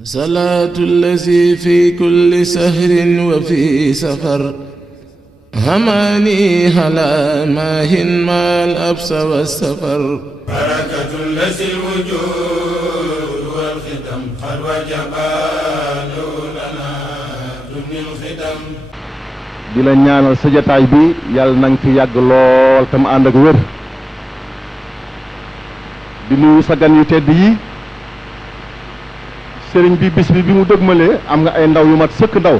salaatu allazi fi kulli sahrin wa fi safar hamaani ala maahin maal absa wa safar barakatu allazi wujud wal xidam xar wa jabaalu lana dunil xidam. di la ñaanal sa jotaay bi yàlla na nga fi yàgg lool te mu ànd ak wér di nuyu sa gan yu tedd yi. sëriñ bi bis bi mu dëgmalee am nga ay ndaw yu mat sëkk ndaw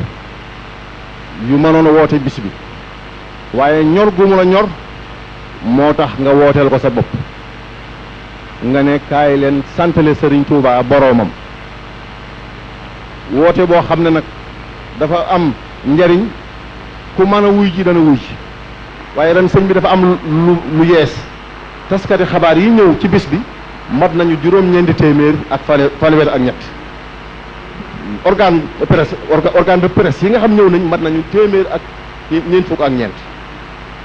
yu mënoon a woote bis bi waaye ñor gu mu la ñor moo tax nga wooteel ko sa bopp nga ne kaay leen santale sëriñ Touba boroomam woote boo xam ne nag dafa am njariñ ku mën a wuy ji dana wuy ji waaye ren sëñ bi dafa am lu yees taskati xabaar yi ñëw ci bis bi mat nañu juróom-ñeenti téeméer ak fanweer ak ñett organe de presse yi nga xam ñëw nañ mat nañu téeméer ak ñeent fukk ak ñeent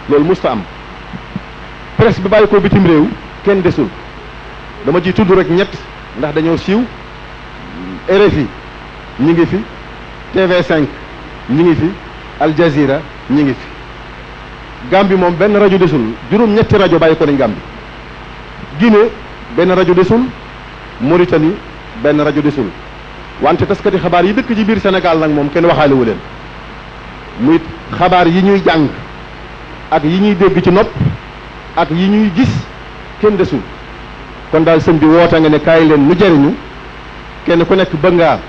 loolu musta am presse bi bàyyi ko bitim réew kenn desul dama ciy tudd rek ñett ndax dañoo siiw RFI ñi ngi fi TV5 ñi ngi fi Al Jazeera ñi ngi fi Gambie moom benn rajo desul juróom-ñetti rajo bàyyi ko nañ Gambie Guinée benn rajo desul Mauritanie benn rajo desul wante taskati xabaar yi dëkk ci biir Sénégal nag moom kenn waxaale wu leen muy xabaar yi ñuy jàng ak yi ñuy dégg ci nopp ak yi ñuy gis kenn desul kon daal sëñ bi woote nga ne kaay leen nu jëriñu kenn ku nekk bëgg ngaa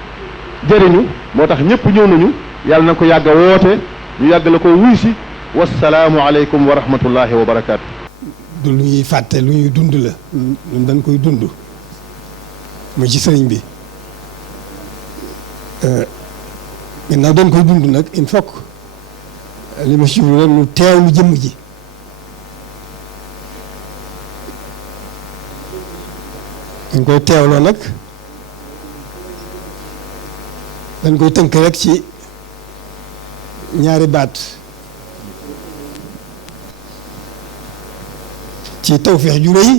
jëriñu moo tax ñëpp ñëw nañu yàlla na ko yàgg a woote ñu yàgg la ko wuy si wasalaamu aleykum wa rahmatullahi wa barakaatu. du lu ñuy fàtte lu ñuy dund la ñun dañ koy dund mu ci sëriñ bi ginnaaw dañ koy dund nag il faut que li ma si rek lu teew lu jëmm ji dañ koy teewloo nag dañ koy tënk rek ci ñaari baat ci tawfeex ju rëy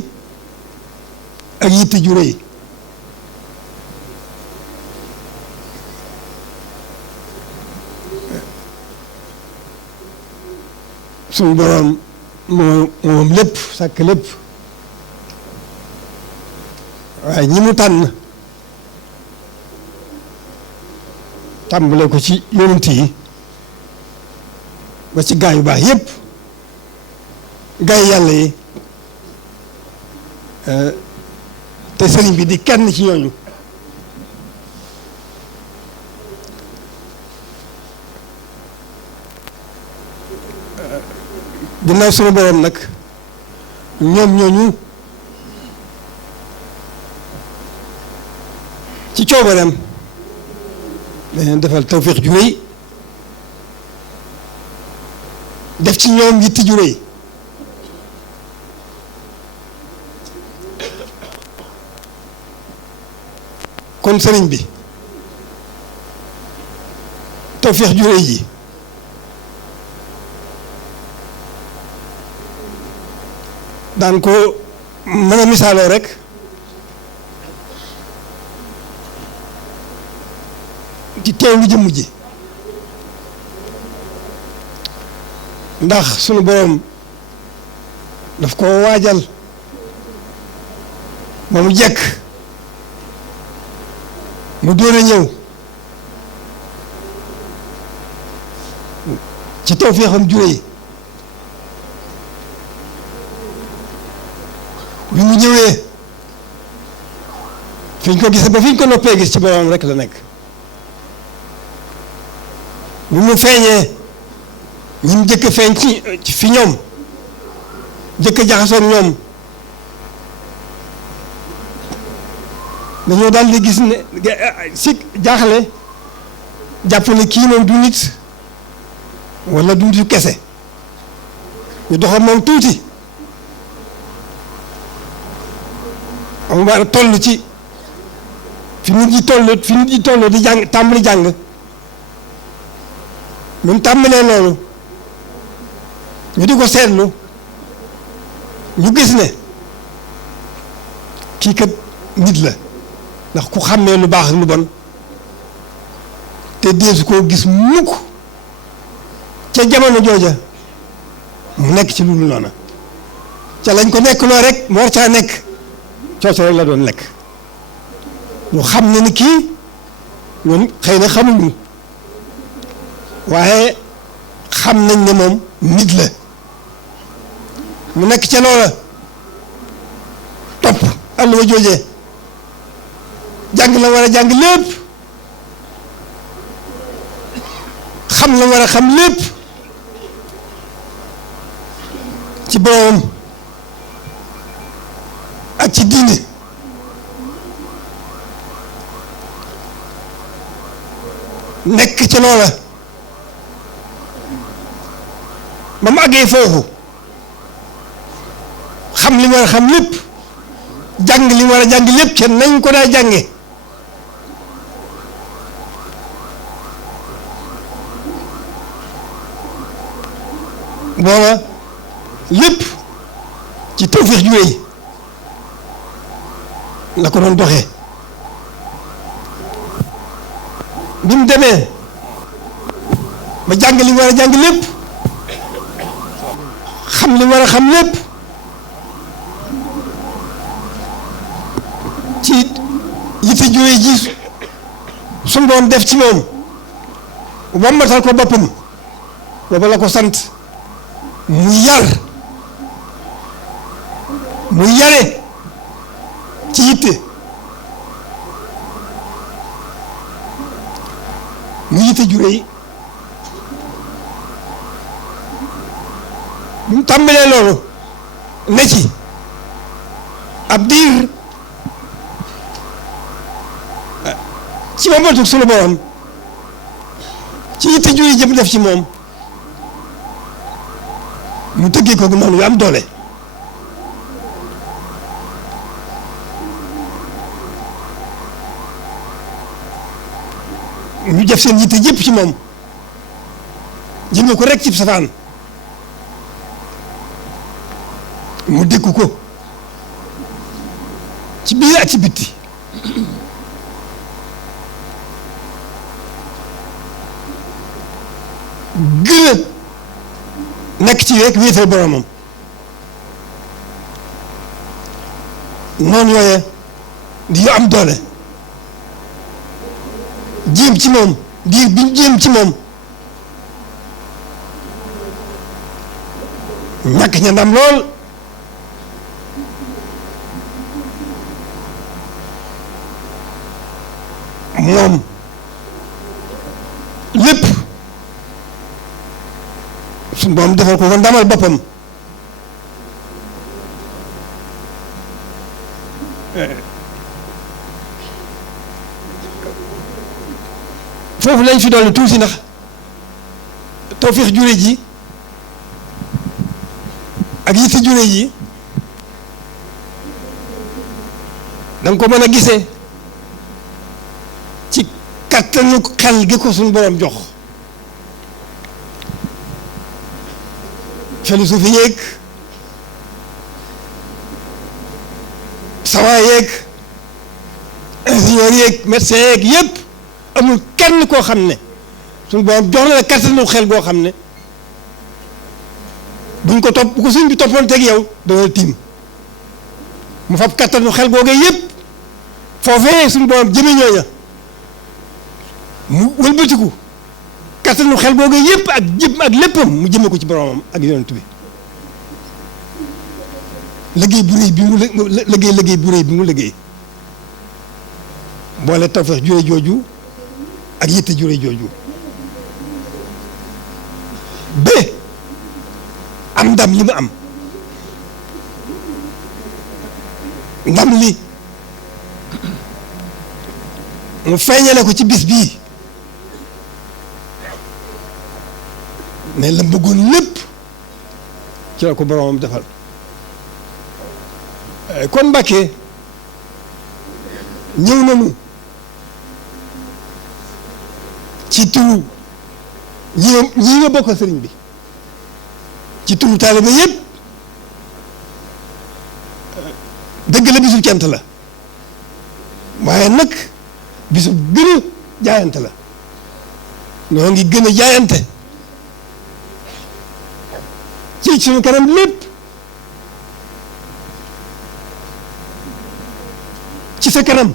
ak yitte ju rëy suñu boroom moom lépp sàkk lépp waaye ñi mu tànn tàmbale ko ci yonent yi ba ci gaa yu baax yépp gaa yi yàlla yi te sëriñ bi di kenn ci ñooñu ginnaaw suñu boroom nag ñoom ñooñu ci coobareem dañu defal tawfeex ju rëy def ci ñoom yitte ju rëy kon sëriñ bi tawfeex ju rëy ji daan ko mën a misaaloo rek ci teewlu jëmm ji ndax sunu boroom daf ko waajal ba mu jekk mu door a ñëw ci tawfeexam ju rëy bi mu ñëwee fi ñu ko gisee ba fi ñu ko noppee gis ci boroom rek la nekk bi mu feeñee ñi mu jëkk feeñ ci fi ñoom jëkk jaxasoon ñoom dañoo daal di gis ne si jaaxle jàpp ne kii moom du nit walla du nit kese ñu doxal moom tuuti am war a toll ci fi nit ñi toll di jàng tàmbali jàng mu tàmbalee loolu ñu di ko seetlu ñu gis ne kii kat nit la ndax ku xàmmee lu baax ak lu bon te deesu koo gis mukk ca jamono jooja mu nekk ci lu dul noona ca lañ ko nekk loo rek mu war caa nekk cooco rek la doon lekk ñu xam ne ni kii ñun xëy na xamuñu waaye xam nañ ne moom nit la mu nekk ca loola topp àll ba joojee jàng la war a jàng lépp xam la war a xam lépp ci boroomam ak ci diine nekk ca loola ba mu àggee foofu xam li war a xam lépp jàng li war a jàng lépp ca nañ ko daa jànge booba lépp ci tawfeex ju réy la ko doon doxee bi mu demee ba jàng li war a jàng lépp xam li war a xam lépp ci yitte ju réy ji suñu doon def ci moom wammatal ko boppam booba la ko sant mu yare ci yitte mu yitte ju réy bi mu tàmbalee loolu ne ci ab diir ci wammatuk sunu borom ci yitte ju réy jëm def ci moom mu tëggee ko noonu yu am doole ñu def seen yitte jëpp ci moom jëme ko rek ci safaan mu dékku ko ci biir ak ci bitti gën a nekk ci rek wéetal boromam noonu yooye di yu am doole jéem ci moom diir bi ñu jéem ci moom ñàkk ña ndam lool moom lépp suñu borom defal ko ndamal boppam foofu lañ fi dolli tuuti ndax tawfeex jure ji ak yitte jure ji da nga ko mën a gisee ci kattanu xel gi ko suñu borom jox philosophie yeeg savant yeeg ingénieur yeeg médecin yeeg yëpp amul kenn koo xam ne suñu borom jox na la kattanu xel goo xam ne buñ ko topp bu ko suñ bi toppoon teg yow dana tiim mu fab kattanu xel googee yëpp foofee suñu borom jëme ñooña mu wëlbatiku kattanu xel googee yëpp ak jëm ak léppam mu jëme ko ci boromam ak yonent bi liggéey bu réy bi mu liggéey bu réy bi mu liggéey boole tawfeex jure jooju ak yitte jure jooju ba am ndam li mu am ndam li mu feeñale ko ci bis bii ne la bëggoon lépp ci la ko boromam defal kon Mbàkke ñëw nañu ci turu ñi nga bokk sëriñ bi ci turu taalibe yëpp dëgg la bisu cant la waaye nag bisu gën a jaayante la noo ngi gën a jaayante ci suñu kanam lépp ci sa kanam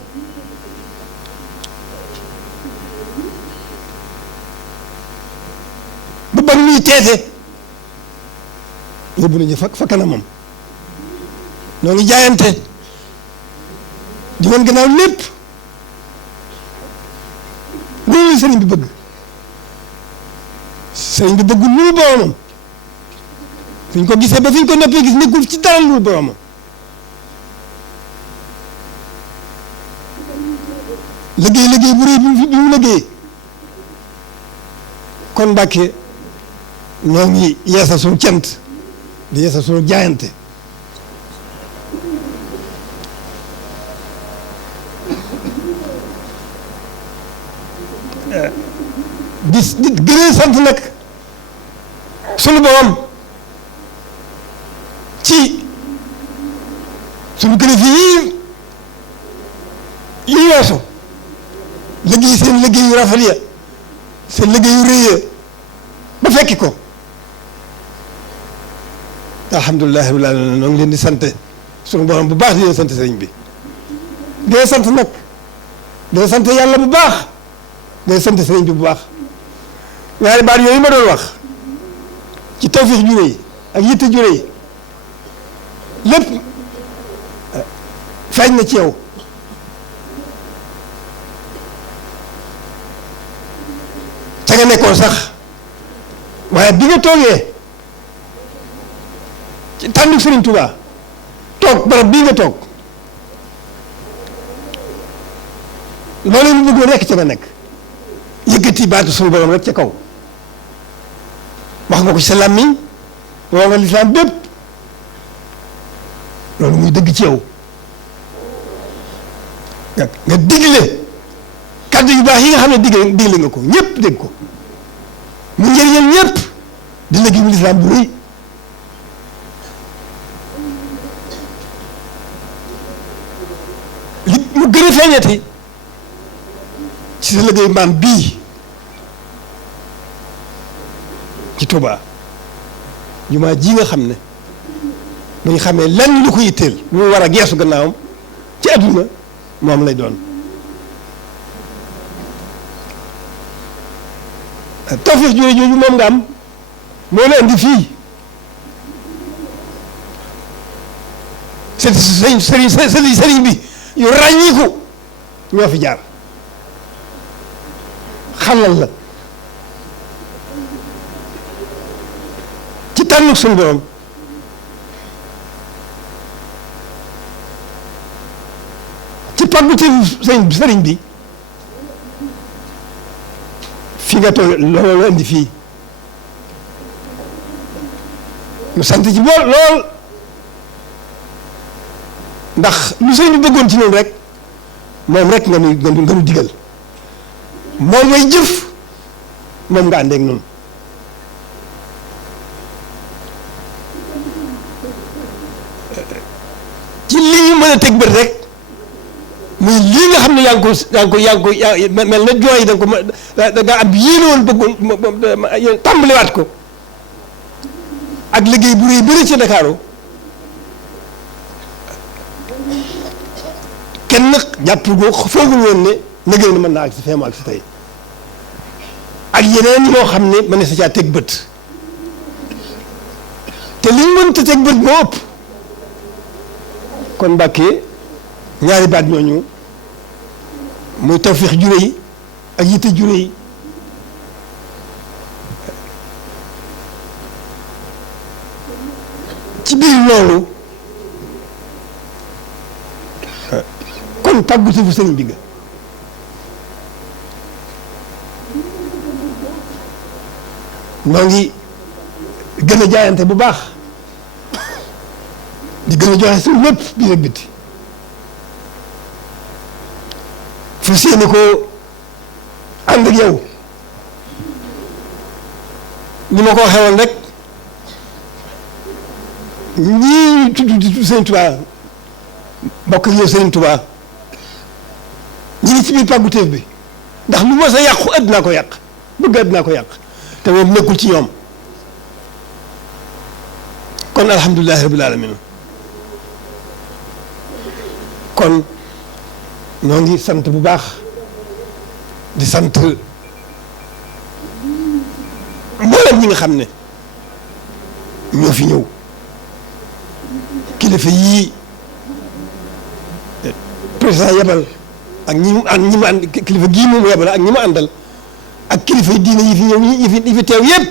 ba bari luy teete yóbbu nañu fa kanamam noo ngi jaayante di woon gannaaw lépp loolu sëriñ bi bëgg sëriñ bi bëggul lu boromam fi ñu ko gisee ba fi ñu ko noppee gis nekkul ci dara lu boromam liggéey bu rëy bi mu liggéey kon Mbàkke ñoo ngi yeesal suñu cant di yeesal suñu jaayante di gën a sant nag sunu borom ci sunu kilifa yi weesu liggéey seen liggéey yu rafet ya seen liggéey yu rëy ya ba fekki ko alhamdulilah rabbil alamin noo ngi leen di sant sunu borom bu baax di leen sant sëriñ bi di leen sant nag di leen sant yàlla bu baax di leen sant sëriñ bi bu baax ñaari baat yooyu ma doon wax ci tawfiix ju rëy ak yitte ju rëy lépp feeñ na ci yow ca nga nekkoon sax waaye bi nga toogee ci tànn Sëriñ Tuubaa toog barab bii nga toog loolu mu bëggoon rekk ca nga nekk yëkkati baatu suñu borom rek ca kaw wax nga ko ci sa làmmiñ woo nga lislaam bépp loolu muy dëgg ci yow nga digle kàddu yu baax yi nga xam ne digle nga ko ñëpp dégg ko mu njëriñal ñëpp di liggéeyu lislaam bu rëy li mu gën a feeñati ci sa liggéeyu maam bii ci Touba jumaa ji nga xam ne bu ñu xamee lenn lu ko yitteel lu mu war a geesu gannaawam ci adduna moom lay doon tawfeex jooju moom nga am moo la indi fii sëriñ bi yu ràññiku ñoo fi jaar xalal la ci tànnuk suñu borom ci pàgguteefu sëriñ bi fi nga toog loolu la indi fii mu sant ci lool ndax lu sëriñ bi bëggoon ci noonu rek moom rek nga nu digal moom ngay jëf moom nga àndeeg noonu ci li ñu mën a teg bët rek muy lii nga xam ne yaa ngi ko mel na jooy da nga am yéene woon bëggoon tàmbaliwaat ko ak liggéey bu rëy bëri ci Ndakaaru kenn nag jàpp goo foogul woon ne liggéey na mën naa ak si feema ak si tey ak yeneen yoo xam ne mën na sa caa teg bët te li ñu mënta teg bët moo ëpp kon Mbàkke ñaari baat ñooñu muy tawfiix ju rëy ak yitte ju rëy ci biir loolu kon pàggute fu sëriñ bi nga noo ngi gën a jaayante bu baax di gën a joxe suñu lépp biir ak biti fas yéene ko ànd ak yow ni ma ko waxee woon rek ñii tudd Sëriñ Tuubaa bokk ak yow Sëriñ Tuubaa ñi ngi ci biir pàgguteef bi ndax lu ma sa yàqu àddina ko yàq bëgg àddina ko yàq te moom nekkul ci ñoom kon alhamdulilahi rabbil alamin kon ñoo ngi sant bu baax di sant mboolem ñi nga xam ne ñoo fi ñëw kilifa yii président yebal ak ñi mu ànd kilifa gii moom yebal ak ñi mu àndal ak kilifa yi diine yi fi ñëw yi fi teew yëpp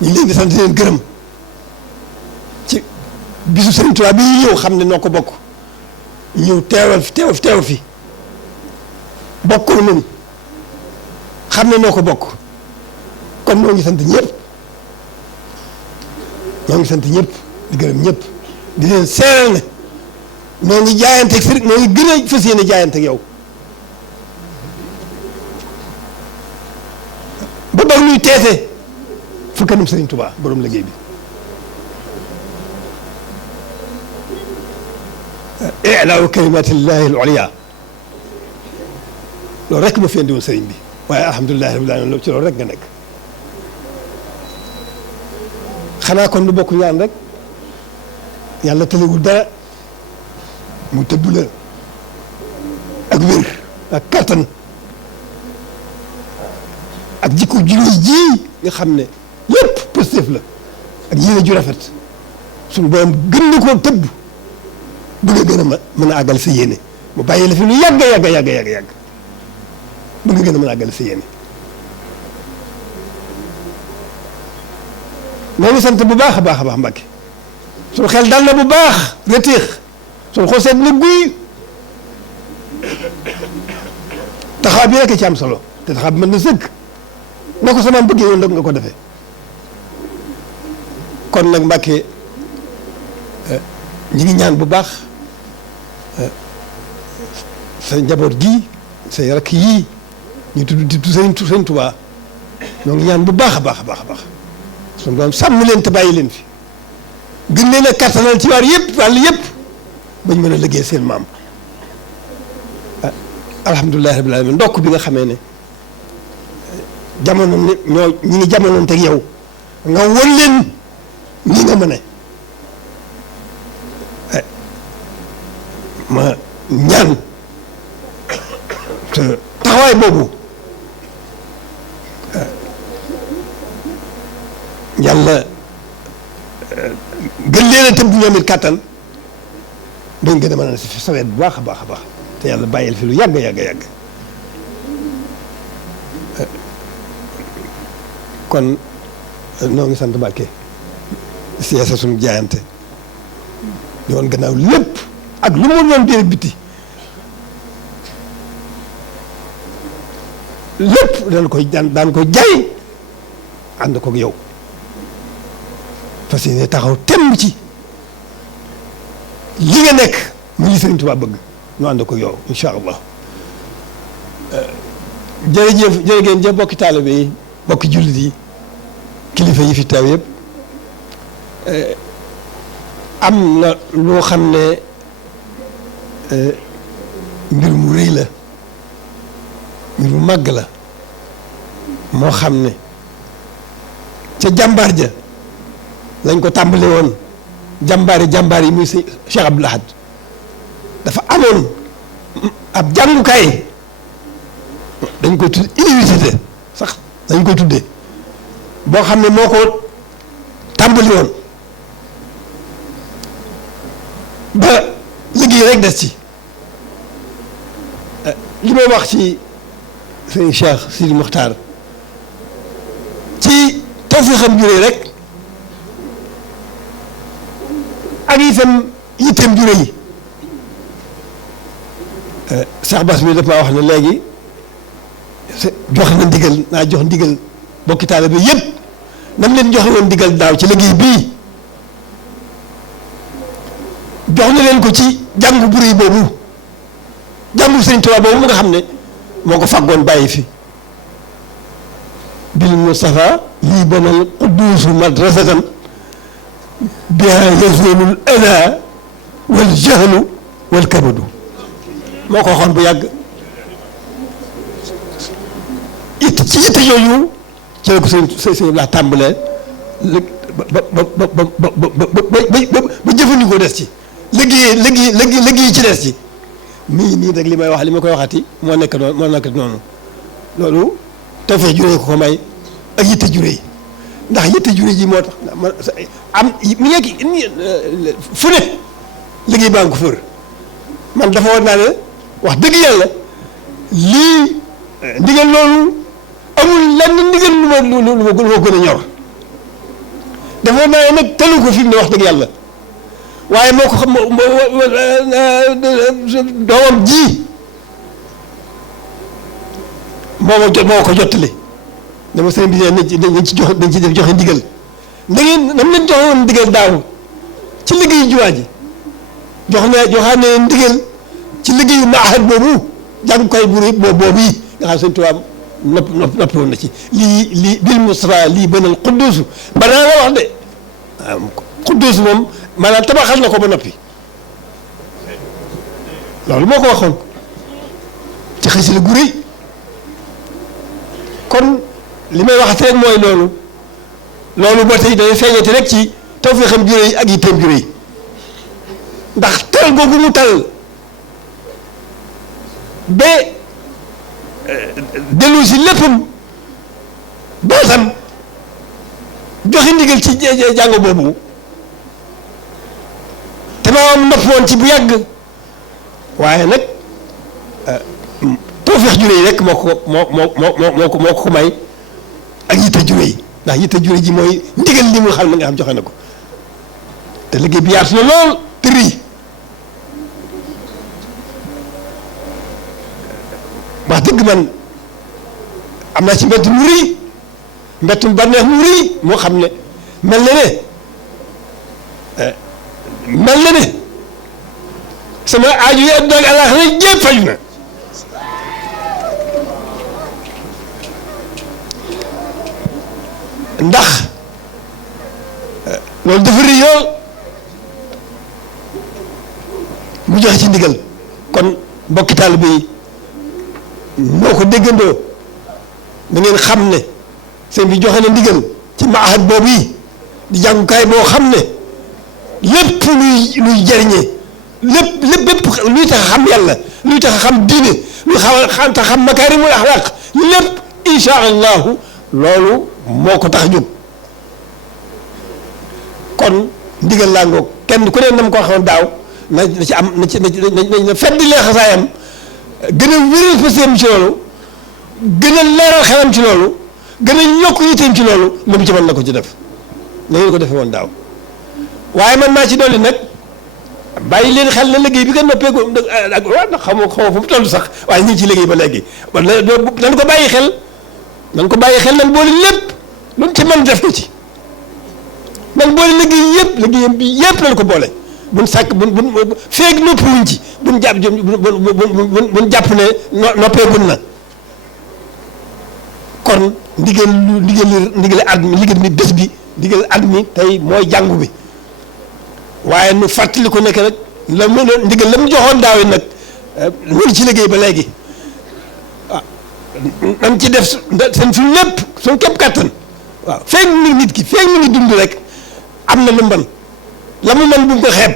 ñu ngi leen di sant leen gërëm ci bisu Sëriñ Tuubaa bi ñu ñëw xam ne noo ko bokk ñëw teew fi bokk na moom xam ne noo ko bokk kon noo ngi sant ñëpp noo ngi sant ñëpp di gërëm ñëpp di leen seeral ne noo ngi jaayanteeg sëriñ noo ngi gën a fas yéene jaayanteeg yow ba doog nuy teete fa kanam Sëriñ Tuubaa borom liggéey bi i'laa kalimatillahi al-ulya loolu rek ma fi indi woon sëriñ bi waaye alhamdulilahi rabbil alamin ci loolu rek nga nekk xanaa kon nu bokk ñaan rek yàlla tëlewul dara mu tëbb la ak wér ak kattan ak jikko jullit ji nga xam ne lépp positif la ak yéene ju rafet suñu borom gën na koo tëbb bu nga gën a mën a àggal sa yéene mu bàyyi la fi lu yàgg bu nga gën a mën a àggal sa yéene noo ngi sant bu baax a baax Mbàkke suñu xel dal na bu baax retiix suñu xol seet na guy taxaw bi rek ci am solo te taxaw bi mën na sëkk na ko sama bëggee yoon rek nga ko defee kon nag Mbàkke ñi ngi ñaan bu baax sa njaboot gii say rakk yii ñu tudd Sëriñ Tuubaa ñoo ngi ñaan bu baax a baax suñu borom sàmm leen te bàyyi leen fi gën leen a kattanal ci wàll yëpp bañ mën a liggéey seen maam alhamdulilahi rabbil alamin ndokk bi nga xamee ne jamono ñi ngi jamonoon teg yow nga won leen ni nga mën a ma ñaan te taxawaay boobu yàlla gën leen a tëb ñoom it kàttan bañ gën a mën a si sawet bu baax a baax te yàlla bàyyil fi lu yàgg kon noo ngi sant Mbàkke si sa suñu jaayante yoon gannaaw lépp ak lu mu doon biir biti lépp daan koy jaay ànd koog yow fas yéene taxaw temb ci li nga nekk mu ngi Sëriñ Tuubaa bëgg ñu ànd ko yow incha allah jërëjëf bokki taalibe yi bokki jullit yi kilifa yi fi teew yëpp am na loo xam ne mbir mu rëy la mbir mu màgg la moo xam ne ca jàmbaar ja lañ ko tàmbale woon jàmbaar yi muy Cheikh Abdoul Ahad dafa amoon ab jàngukaay dañ koy tudd université sax dañ koy tuddee boo xam ne moo ko tàmbali woon ba liggéey rek des ci li may wax ci sëñ Cheikh Sidi Mokhtar ci tawfeexam juree rek ak itam yitteem jure yi Cheikh Bass mi dafa wax ne léegi jox na ndigal naa jox ndigal bokki taalibe yëpp nam leen joxe woon ndigal daaw ci liggéey bii jox na leen ko ci jàngu bu rëy boobu jàngu Sëriñ Tuubaa boobu mu nga xam ne moo ko fàggoon bàyyi fi bil Mustafa lii banal qudduusu madrasatan biha yazulul ada wal jahlu wal kabadu moo ko waxoon bu yàgg ci yitte yooyu ci la ko sëñ laa tàmbalee ba jëfandikoo des ci liggéey ci des ci nii rek li may wax li ma koy waxati moo nekk noonu loolu tawfeex juree ko may ak yitte juree ndax yitte juree ji moo tax am mi ngi fu ne liggéey baa ngi ko fër man dafa war naa ne wax dëgg yàlla lii ndigal loolu amul lenn ndigal lu ma gën a ñor dafa war naa ne nag tëlu ko fi mu ne wax dëgg yàlla waaye moo ko xam doomam ji moo ko jottali dama sëriñ bi dañ ci joxe ndigal da ngeen nam leen joxe woon ndigal daaw ci liggéeyu jumaa ji joxaat ne ndigal ci liggéeyu maahad boobu jàngukaay bu rëy boobu yi nga xam sëñ tubaab noppi woon na ci lii bil Mustafa lii banal xudduusu banaa la wax de xudduusu moom maanaam tabaxal na ko ba noppi loolu moo ko waxoon ci xasida gu rëy kon li may waxati rek mooy loolu ba tey day feeñati rek ci tawfeexam ju rëy ak yitteem ju rëy ndax tal googu mu tal ba dellu si léppam baatam joxe ndigal ci jàngo boobu te ma am nopp woon ci bu yàgg waaye nag tawfeex ju rëy rek moo ko may ak yitte ju rëy ndax yitte ju rëy ji mooy ndigal li mu xam ne nga xam joxe na ko te liggéey bi yaatu na lool te rëy wax dëgg man am naa ci mbett mu rëy mbettum bànneex mu rëy moo xam ne mel na ne sama aaju yi àdduna ak àllaaxira jépp faju na ndax loolu dafa rëy yool mu joxe ci ndigal kon mbokki taalibe yi noo ko déggandoo da ngeen xam ne sëñ bi joxe na ndigal ci maahad boobu yi di jàngukaay boo xam ne lépp luy jariñee lépp luy tax a xam yàlla luy tax a xam diine luy tax a xam makaarimul axlaaq lépp insha allahu loolu moo ko tax a jóg kon ndigal laa ngoog kenn ku ne nam ko waxoon daaw na ci am na fedd lee xasaayam gën a wéral pasteem ci loolu gën a leeral xelam ci loolu gën a yokk yitteem ci loolu lu mu ci mën na ko ci def na ngeen ko defee woon daaw waaye man maa ci dolli nag bàyyi leen xel na liggéey bi nga noppeeku ak waaw ndax xamoo fu mu toll sax waaye ñu ngi ci liggéey ba léegi nan ko bàyyi xel nan boole lépp luñ ci mën def ko ci nan boole liggéeyam bi yëpp nañ ko boole buñ sàkk buñ feeg noppiwuñ ci buñ jàpp ne noppeegun na kon ndigal at mi bés bi ndigal at mi tey mooy jàngu bi waaye nu fàttali ko nekk nag la mu ndigal la mu joxoon daaw yi nag ñu ngi ci liggéey ba léegi waaw nan ci def suñ lépp suñ képp kàttan waaw feeg nit ki feeg mu ngi dund rek am na lu mën la mu mën bu mu ko xeeb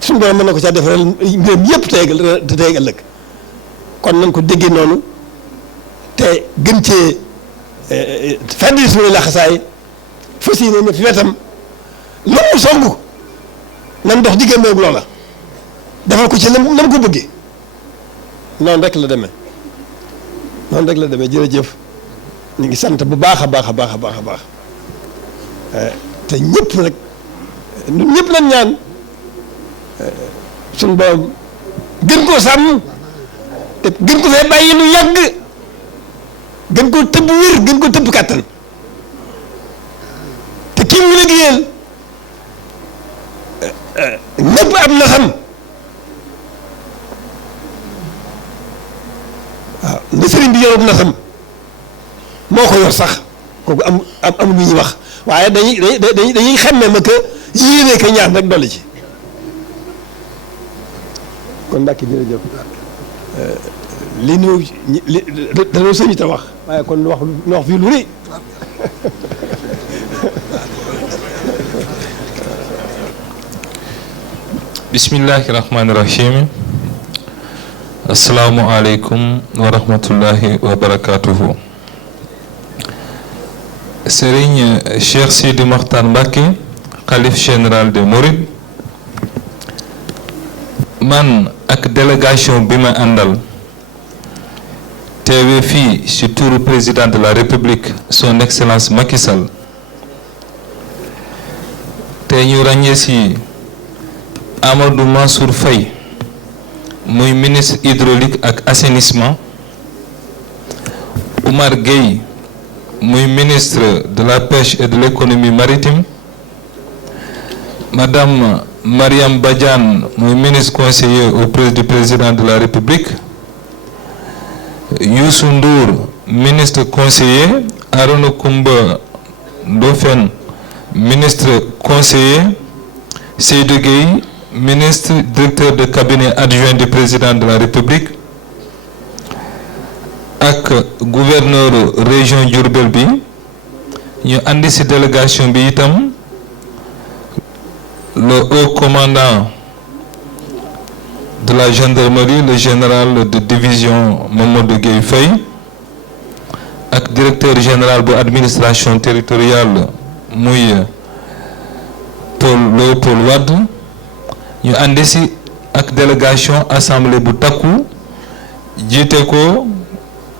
suñu borom mën na ko caa defaral mbiram yëpp tey ëllëg kon nañ ko déggee noonu te gën cee fàttali suñu laxasaay fas yéene ne fi wetam lu mu songu nan dox diggante ak loola defal ko ci nam ko bëggee noonu rek la demee jërëjëf ñu ngi sant bu baax a baax te ñëpp rek ñun ñëpp lañ ñaan suñu borom gën koo sàmm te gën ko fee bàyyi lu yàgg gën koo tëbb wér gën koo tëbb kàttan te kii mu liggéeyal ñëpp am na xam waaw na sëriñ bi yorub na xam moo ko yor sax kooku am lu ñuy wax waaye dañuy xemme ma que yéene ka ñaan rek dolli ci kon Mbàkke jërëjëf li nu danoo sëñ te wax waaye kon nu wax fii lu rëy bismillahi rahmani rahim. Assalamu alaikum wa rahmatullahi wa barakatuhu. Serigne Cheikh Sidi Mokhtar Mbacké, Khalif général des Mourides, man ak délégation bi ma àndal teewe fii ci turu président de la République son excellence Macky Sall te ñu ràññee ci Amadou Mansour Faye muy ministre hydraulique ak assainissement, Oumar Gueye muy ministre de la pêche et de l'économie maritime, madame Mariam Badiane muy ministre conseiller auprès du président de la République, Youssou Ndour ministre conseiller, Arona Coumba Ndoffène ministre conseiller, Seydou Gueye ministre directeur de cabinet adjoint du président de la République, ak gouverneur région Diourbel bi ñu andi ci délégation bi itam le haut commandant de la gendarmerie, le général de division Mamadou Gueye Faye, ak directeur général bu administration territoriale muy Paul Léopold Wade. ñu àndi ci ak délégation assemblée bu takku jiite ko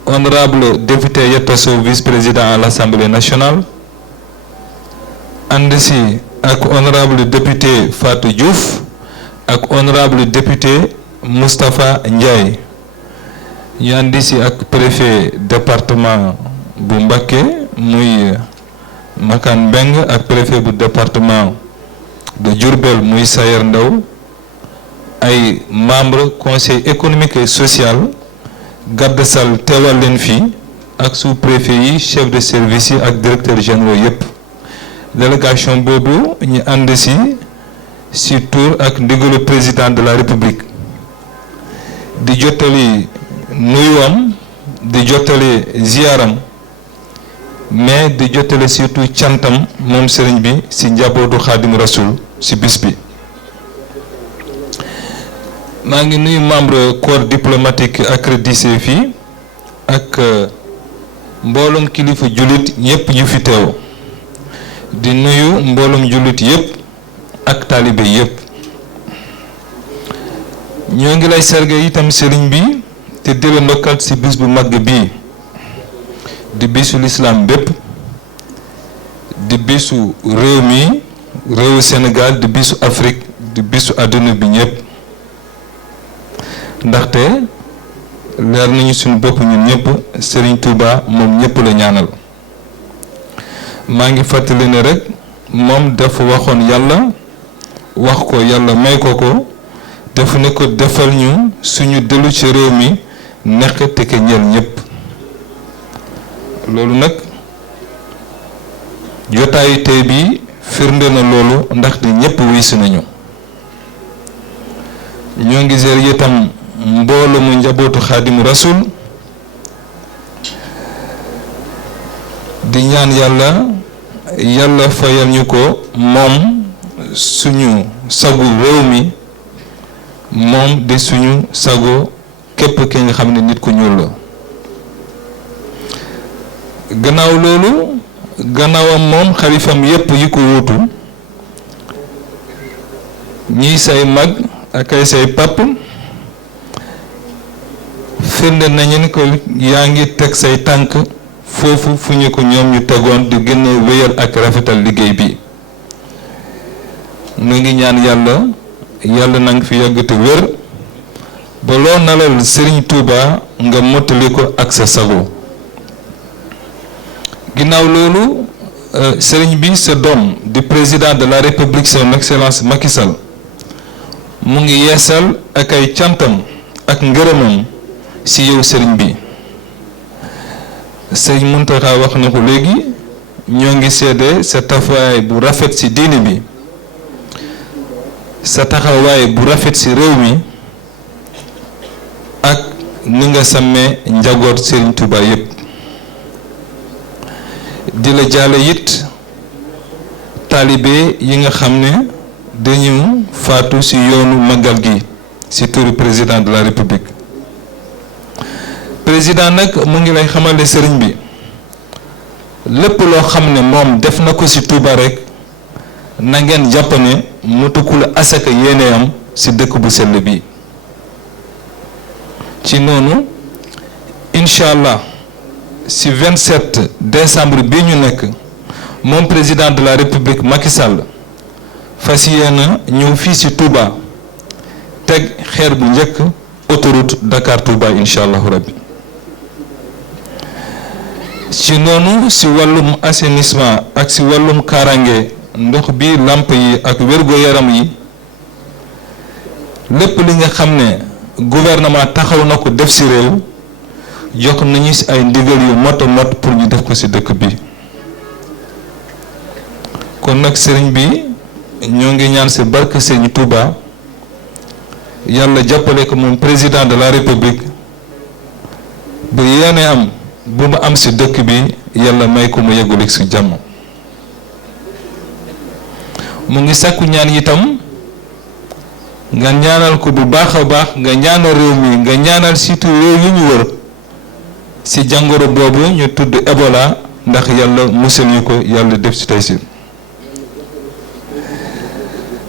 honorable député Yetta Sow vice-président à l'Assemblée nationale, ànd ci ak honorable député Fatou Diouf ak honorable député Moustapha Ndiaye. ñu àndi ci ak préfet département bu Mbacké muy Makan Mbeng ak préfet bu département de Diourbel muy Sayer Ndaw, ay membre conseil économique et social Gadda Sall teewal leen fii ak sous-préfet yi, chef de service yi ak directeur généraux yépp. Délégation boobu ñu ànd ci tour ak ndigalu président de la République di jottali nuyuwam, di jottali ziaram, mais di jottali surtout cantam moom sëriñ bi ci njabootu Xaadim Rasul ci bis bi. maa ngi nuyu membre corps diplomatique accrédité fii ak mbooloom kilifa jullit ñépp ñu fi teew, di nuyu mbooloom jullit yépp ak taalibe yépp. ñoo ngi lay sargal itam sëriñ bi te di la ndokkal ci bis bu màgg bii di bisu lislaam bépp, di bisu réew mi, réewu Sénégal, di bisu Afrique, di bisu àdduna bi ñépp. ndaxte leer nañu suñu bopp ñun ñëpp Serigne Touba moom ñëpp la ñaanal. maa ngi fàttali ne rek moom dafa waxoon yàlla, wax ko yàlla may ko def ne ko defal ñu suñu dellu ci réew mi nekk te ke ñeel ñëpp. loolu nag jotaayu tey bi firnde na loolu ndaxte ñëpp wuy si nañu. ñoo ngi seer itam mbooloo mu njabootu Xaadimu Rasul di ñaan yàlla fayal ñu ko moom suñu sagu réew mi, moom di suñu sago képp ki nga xam ne nit ku ñuul la. gannaaw loolu, gannaawam moom xalifam yépp yi ko wuutu, ñiy say mag ak ay say pàpp, firnde nañu ni ko yaa ngi teg say tànk foofu fu ñu ko ñoom ñu tegoon di gën a wéyal ak rafetal liggéey bi. nu ngi ñaan yàlla na nga fi yàgg te wér ba loo nalal Serigne Touba nga mottali ko ak sa sago. ginnaaw loolu Serigne bi sa doom di président de la République son excellence Macky Sall mu ngi yeesal ak ay cantam ak ngërëmam ci yow Serigne bi. Serigne Mountakha wax na ko léegi, ñoo ngi seede sa taxawaay bu rafet ci diine bi, sa taxawaay bu rafet ci réew mi ak ni nga sàmmee njaboot Serigne Touba yépp di la jaale it taalibe yi nga xam ne dañu faatu ci yoonu màggal gi ci turu président de la république. président nag mu ngi lay xamale sëriñ bi lépp loo xam ne moom def na ko ci Touba rek na ngeen jàpp ne mutukul asaka yéene am ci dëkk bu sell bi. ci noonu incha allah ci 27 décembre bi ñu nekk moom président de la république Macky Sall fas yéene ñëw fii ci Touba teg xeer bu njëkk autoroute Dakar Touba incha allahu rabbi. ci noonu ci wàllum assainissement ak ci wàllum kaaraange ndox bi làmp yi ak wérgu yaram yi lépp li nga xam ne gouvernement taxaw na ko def ci réew jox nañu ci ay ndigal yu mot pour ñu def ko ci dëkk bi. kon nag sëriñ bi ñoo ngi ñaan ci barke Sëriñ Touba yàlla jàppale ko moom président de la république ba yéene am bu mu am ci dëkk bi yàlla may ko mu yeggulik ci jàmm. mu ngi sàkku ñaan itam nga ñaanal ko bu baax a baax nga ñaanal réew mi nga ñaanal surtout réew yi ñu wër ci jàngoro boobu ñu tudd Ebola ndax yàlla musal ñu ko yàlla def ci tey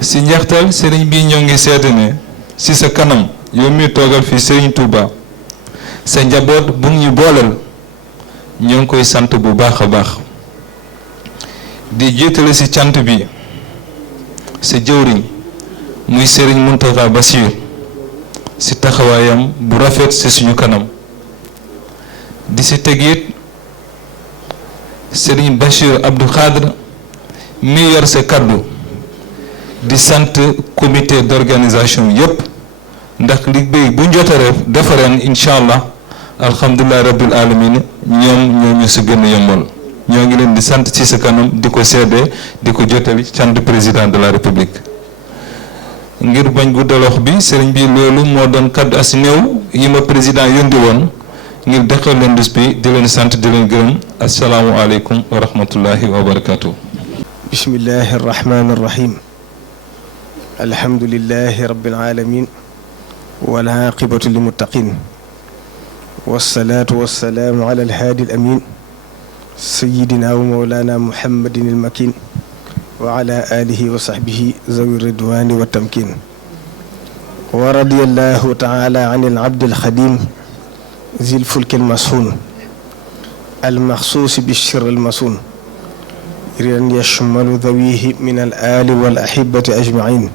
ci njeextal sëriñ bi ñoo ngi seede ne ci sa kanam yow mi toogal fi Sëriñ Touba sa njaboot bu ñu booleel ñoo ngi koy sant bu baax a baax di jiitale ci cant bi sa jëwriñ muy Sëriñ Mountakha Bassirou ci taxawaayam bu rafet ci suñu kanam di ci tegit Sëriñ Bachir Abdou Khadre mi yor sa kaddu di sant comité d'organisation yépp ndax liggéey bu njotee defareen incha allah alhamdulilah rabbil alamin ñoom ñu si gën a yombal ñoo ngi leen di sant ci sa kanam di ko seede di ko jotali sant président de la république. ngir bañ guddal wax bi sëriñ bi loolu moo doon kaddu as néew yi ma président yónni woon ngir dëkkal leen dus bi di leen sant di leen gërëm asalaamualeykum wa rahmatullahi wa barakatuh. bismillahi arrahmani arrahim. alhamdulillahi rabbil alamin wal aqibatu lil muttaqin wassalatu wassalamu ala alhadi alamin sayyidina wa mawlana muhammadin almakin wa ala alihi wa sahbihi zawi ridwani wa tamkin wa radiyallahu ta'ala an al-abd al-khadim zi al-fulk al-mashun al-makhsus bi-shirr al-masun ridan yashmalu dhawihi min al-ali wal-ahibbati ajma'in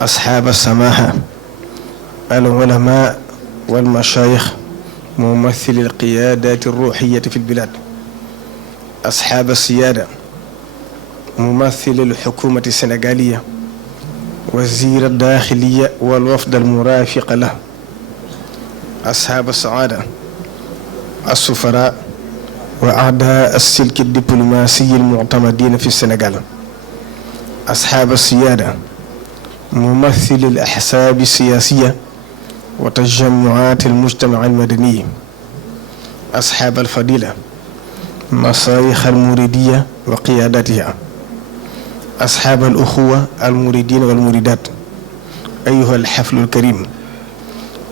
ashab as-samaha al-ulama wal-mashayikh mumaththil al-qiyadat ar-ruhiyyah fi al-bilad ashab as-siyada ممثل الحكومة السنغالية وزير الداخلية والوفد المرافق له أصحاب السعادة السفراء وأعداء السلك الدبلوماسي المعتمدين في السنغال أصحاب السيادة ممثل الأحزاب السياسية وتجمعات المجتمع المدني أصحاب الفضيلة مشايخ المريدية وقيادتها أصحاب الأخوة المريدين والمريدات أيها الحفل الكريم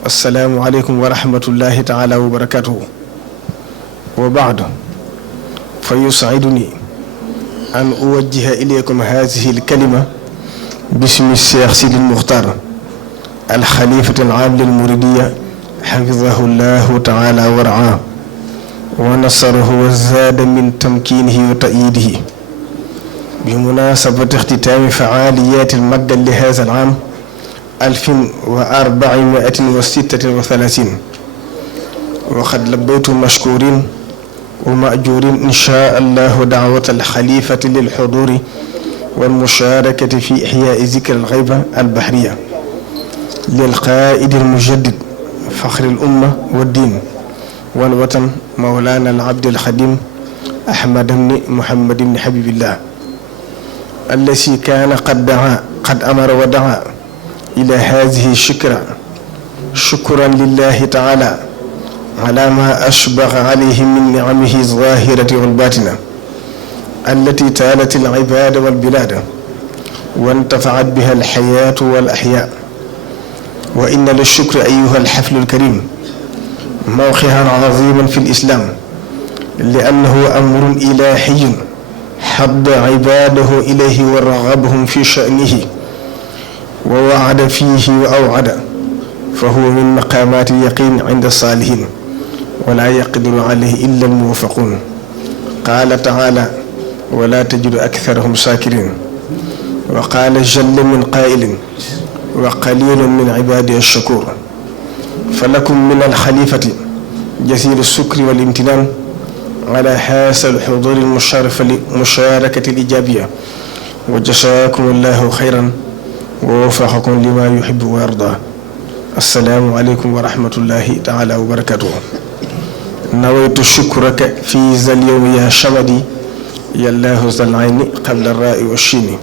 السلام عليكم ورحمة الله تعالى وبركاته وبعد فيسعدني أن أوجه إليكم هذه الكلمة باسم الشيخ سيدي المختار الخليفة العام للمريدية حفظه الله تعالى ورعاه ونصره وزاد من تمكينه وتأييده بمناسبة اختتام فعاليات المجد لهذا العام 1436 وقد لبيتم مشكورين ومأجورين إن شاء الله دعوة الخليفة للحضور والمشاركة في إحياء ذكر الغيبة البحرية للقائد المجدد فخر الأمة والدين والوطن مولانا العبد الخديم أحمد بن محمد بن حبيب الله الذي كان قد أمر ودعا إلى هذه الشكرى شكرا لله تعالى على ما أشبغ عليه من نعمه الظاهرة والباطنة التي تالت العباد والبلاد وانتفعت بها الحياة والأحياء. وإن للشكر أيها الحفل الكريم موقعا عظيما في الإسلام، لأنه أمر إلهي حض عباده إليه ورغبهم في شأنه ووعد فيه وأوعد، فهو من مقامات اليقين عند الصالحين ولا يقدر عليه إلا الموفقون. قال تعالى: ولا تجد أكثرهم شاكرين. وقال جل من قائل: وقليل من عبادي الشكور. فلكم من الخليفة جزيل الشكر والامتنان على هذا الحضور المشرف لمشاركة الإيجابية، وجزاكم الله خيرا ووفقكم لما يحب ويرضى. السلام عليكم ورحمة الله تعالى وبركاته. نويت شكرك في ذا اليوم يا شمدي يا الله ذا العين قبل الراء والشين.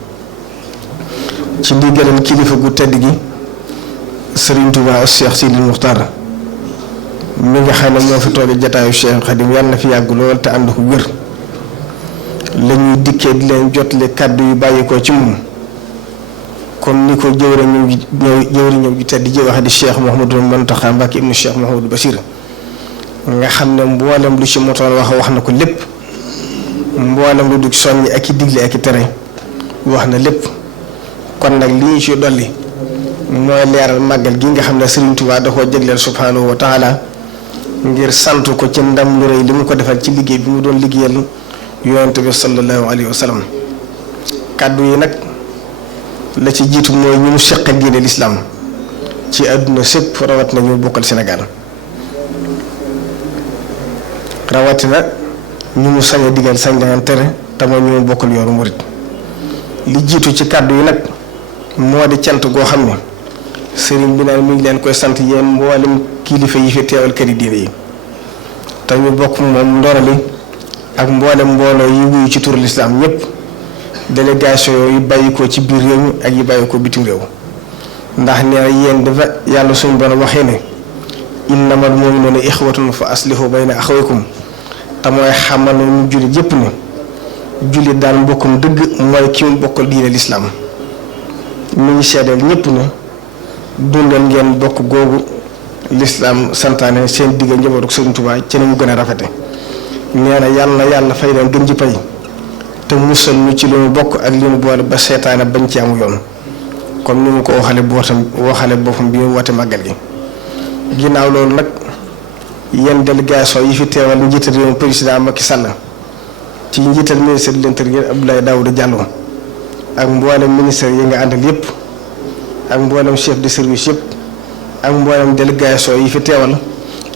ci ndigalal kilifa gu tedd gi Serigne Touba Cheikh Sidil Muxtaar mi nga xam ne moo fi toog jataayu Cheikh Khadim yàlla na fi yàgg lool te ànd ko wér, la ñuy dikkee di leen jotle kàddu yu bàyyi ko ci moom comme ni ko jëwriñam ji tedd ji wax di Cheikh Mouhamadou Mountakha Mbacké ibnu Cheikh Mouhamadou Bachir nga xam ne mboolem lu ci motoon wax na ko lépp, mboolem lu dugg soññi ak i digle ak i tere wax na lépp. kon nag li ñu ci dolli mooy leeral màggal gi nga xam ne Serigne Touba da koo jégleel subhanahu wa taala ngir sant ko ci ndam lu rëy li mu ko defal ci liggéey bi mu doon liggéeyal yonent bi sallallahu alayhi wa sallam. kàddu yi nag la ci jiitu mooy ñu mu seqal diine lislaam ci àdduna sépp rawat na ñu bokkal Sénégal, rawatina ñu mu sañ a digal sañ daan tere te mooy ñu mu bokkal yoonu murit. li jiitu ci kàddu yi nag moo di cant goo xam ne sëriñ bi naan mi ngi leen koy sant yéen mboolem kilifa yi fi teewal këri diine yi te ñu bokk moom ndorali ak mboolem mbooloo yi wuyu ci turu lislaam ñëpp, délégation yi bàyyi ko ci biir réew mi ak yi bàyyi ko bitim réew. ndax nee na yéen dafa yàlla suñu borom waxee ne innamal mu'minuuna ixwatun fa aslihu bayna axawaykum, te mooy xamal na ñu jullit yëpp ne jullit daal mbokkum dëgg mooy ki mu bokkal diine lislaam. mi ngi seedeel ñëpp ne dundal ngeen bokk googu lislaam santaane seen digg njabootu Sëriñ Tuubaa ci ne mu gën a rafete. nee na yàlla fay leen gën ji pay te musal ñu ci li mu bokk ak li mu boole ba seetaane bañ ci amu yoon, comme ni mu ko waxale boppam bi mu woote màggal gi. ginnaaw loolu nag yenn délégation yi fi teewal njiital réew président Macky Sall ci njiital ministre de l'intérieur Abdoulaye Daouda Diallo ak mboolem ministère yi nga àndal yëpp ak mboolem chef de service yëpp ak mboolem délégation yi fi teewal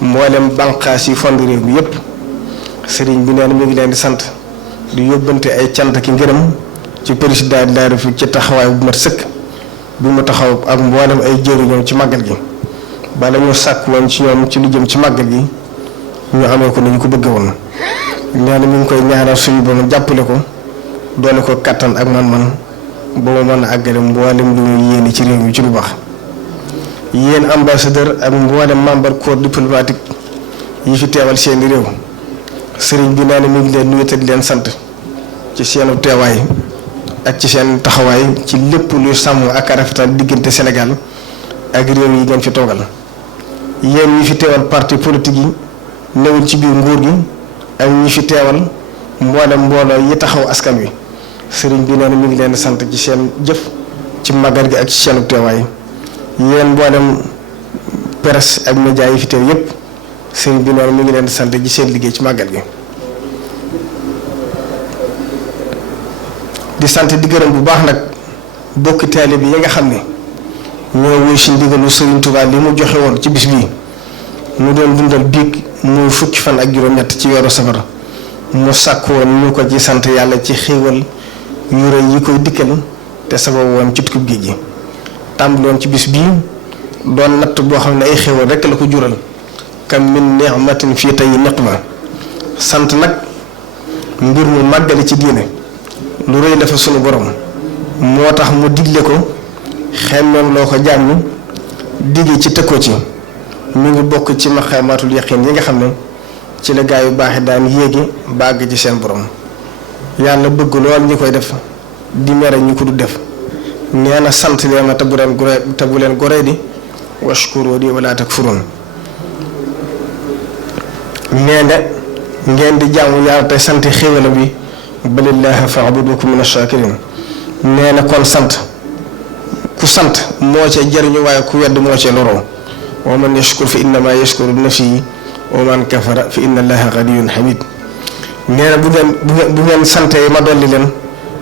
mboolem bànqaas yi fond réew mi yëpp, sëriñ bi nee na mi ngi leen di sant di yóbbante ay cant ki ngërëm ci président de la République ci taxawaay bu mat sëkk bi mu taxaw ak mboolem ay jëriñoom ci màggal gi bala ñu sàkk woon ci ñoom ci lu jëm ci màggal gi ñu amee ko ni ñu ko bëgg woon. nee na mi ngi koy ñaanal suñu borom jàppale ko doole ko kattan ak man-man ba mu mën a àggale mboolem lu mu yéene ci réew mi ci lu baax. yéen ambassadeur ak mboolem membre corps diplomatique yi fi teewal seeni réew, sëriñ bi nee na mi ngi leen nuyu te di leen sant ci seenu teewaay ak ci seen taxawaay ci lépp luy sàmm ak a rafetal diggante Sénégal ak réew yi ngeen fi toogal. yéen ñi fi teewal parti politique yi newul ci biir nguur gi ak ñi fi teewal mbooloo yi taxaw askan wi, sëriñ bi nee na mi ngi leen sant ci seen jëf ci magal gi ak ci seenu teewaay. yéen mboolem presse ak média yi fi teew yëpp, sëriñ bi nee na mi ngi leen sant ci seen liggéey ci magal gi. di sant di gërëm bu baax nag bokki taalibe bi yi nga xam ne ñoo wuy si ndigalu Sëriñ Tuubaa li mu joxe woon ci bis bii mu doon dundal biig muy fukki fan ak juróom-ñett ci weeru safar, mu sàkk woon ñu ko ci sant yàlla ci xéewal yu rëy yi koy dikkal te sabab woon ci tukkib géej gi. tàmbaloon ci bis bii doon natt boo xam ne ay xéewal rekk la ko jural, kam min ni'matin fii tey niqma. sant nag mbir mu màggali ci diine lu rëy dafa sunu borom moo tax mu digle ko xemmeem loo ko jaam ñi digge ci tëkkoo ci mi ngi bokk ci maqaamaatul yaqin yi nga xam ne ci la gaa yu baax daan yéegi bàgg ci seen borom. yàlla bëgg lool ñi koy def di mere ñu ko du def nee na sant leen ma te bu leen goree di washkuru di wala takfurun. nee na ngeen di jaamu yàlla te sant xéwala bi balillaahi fa'budu min ash-shakirin. nee na kon sant ku sant moo ca jëriñu waaye ku wedd moo ca loroo. wa man yashkur fa innama yashkuru li nafsihi wa man kafara fa inna allaha ganiyyun hamid. nee na bu ngeen santee ma dolli leen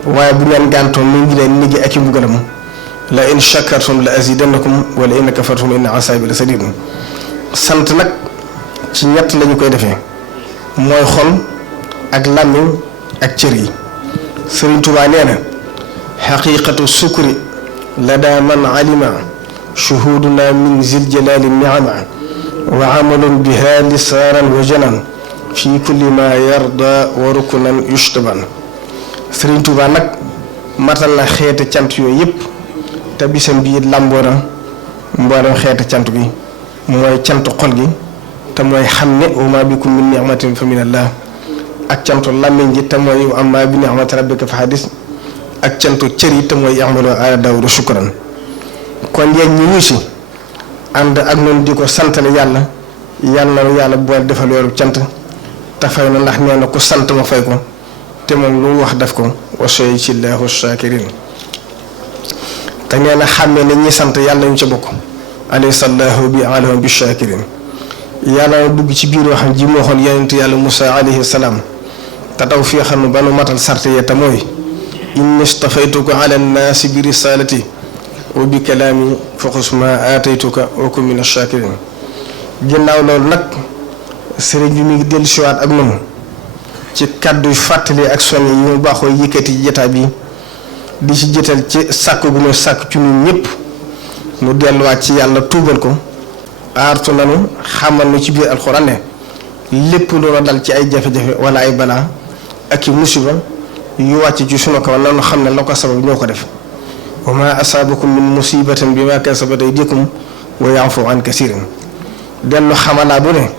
waaye bu ngeen gàntoon mu ngi leen nigi ak i mbugalam la in shakartum la azidannakum wala in kafartum inna asabi la sadid. sant nag ci ñett lañu koy defee mooy xol ak làmmiñ ak cër yi. Sëriñ Tuubaa nee na xaqiqatu sukri lada man alima shuhuduna min zil jalali niama wa amalun biha lisaaran wa janan fi kulli ma yarda wa rukunan yushtaban. Sëriñ Tuubaa nag matal na xeeti cant yooyu yëpp te bisam bii làmboo na mboolem xeeti cant gi mooy cantu xol gi te mooy xam ne wa ma bikum min ni'matin fa min Allah, ak cantu làmmiñ ji te mooy wa amma bi ni'mati rabbika fa hadis, ak cantu cër yi te mooy i'malu ala Daawuda shukran. kon yéen ñi wuusi ànd ak noonu di ko santale yàlla yàlla boole defal weeru cant te fay na ndax nee na ku sant ma fay ko te moom lu wax def ko wa sayajzillahu shakirin. te nee na xàmmee ne ñi sant yàlla ñu ca bokk alaysa allahu bi a'lamu bi shakirin. yàlla dugg ci biir waxam ji mu waxoon yonent yàlla Musaa alayhi salaam te taw fii xam ne ba nu matal sart yee te mooy inni stafaytuka ala nnaasi bi risalati wa bi kalaami faxus ma aataytuka wa kun mina shakirin. ginnaaw loolu nag sëriñ bi mi ngi dellu siwaat ak noonu ci kàddu fàttali ak soññ yi mu baaxoo yëkkati jotaay bi di ci jëtal ci sàkk gu muy sàkk ci ñun ñëpp nu delluwaat ci yàlla tuubal ko aartu nanu xamal nu ci biir alxuraan ne lépp lu la dal ci ay jafe-jafe wala ay balaa ak i musiba yu wàcc ci sunu kaw nanu xam ne la ko sabab ñoo ko def. wa ma asaabakum min musibatin bi ma kasabat aydikum wa ya'fu an kasirin. dellu xamalaa bu ne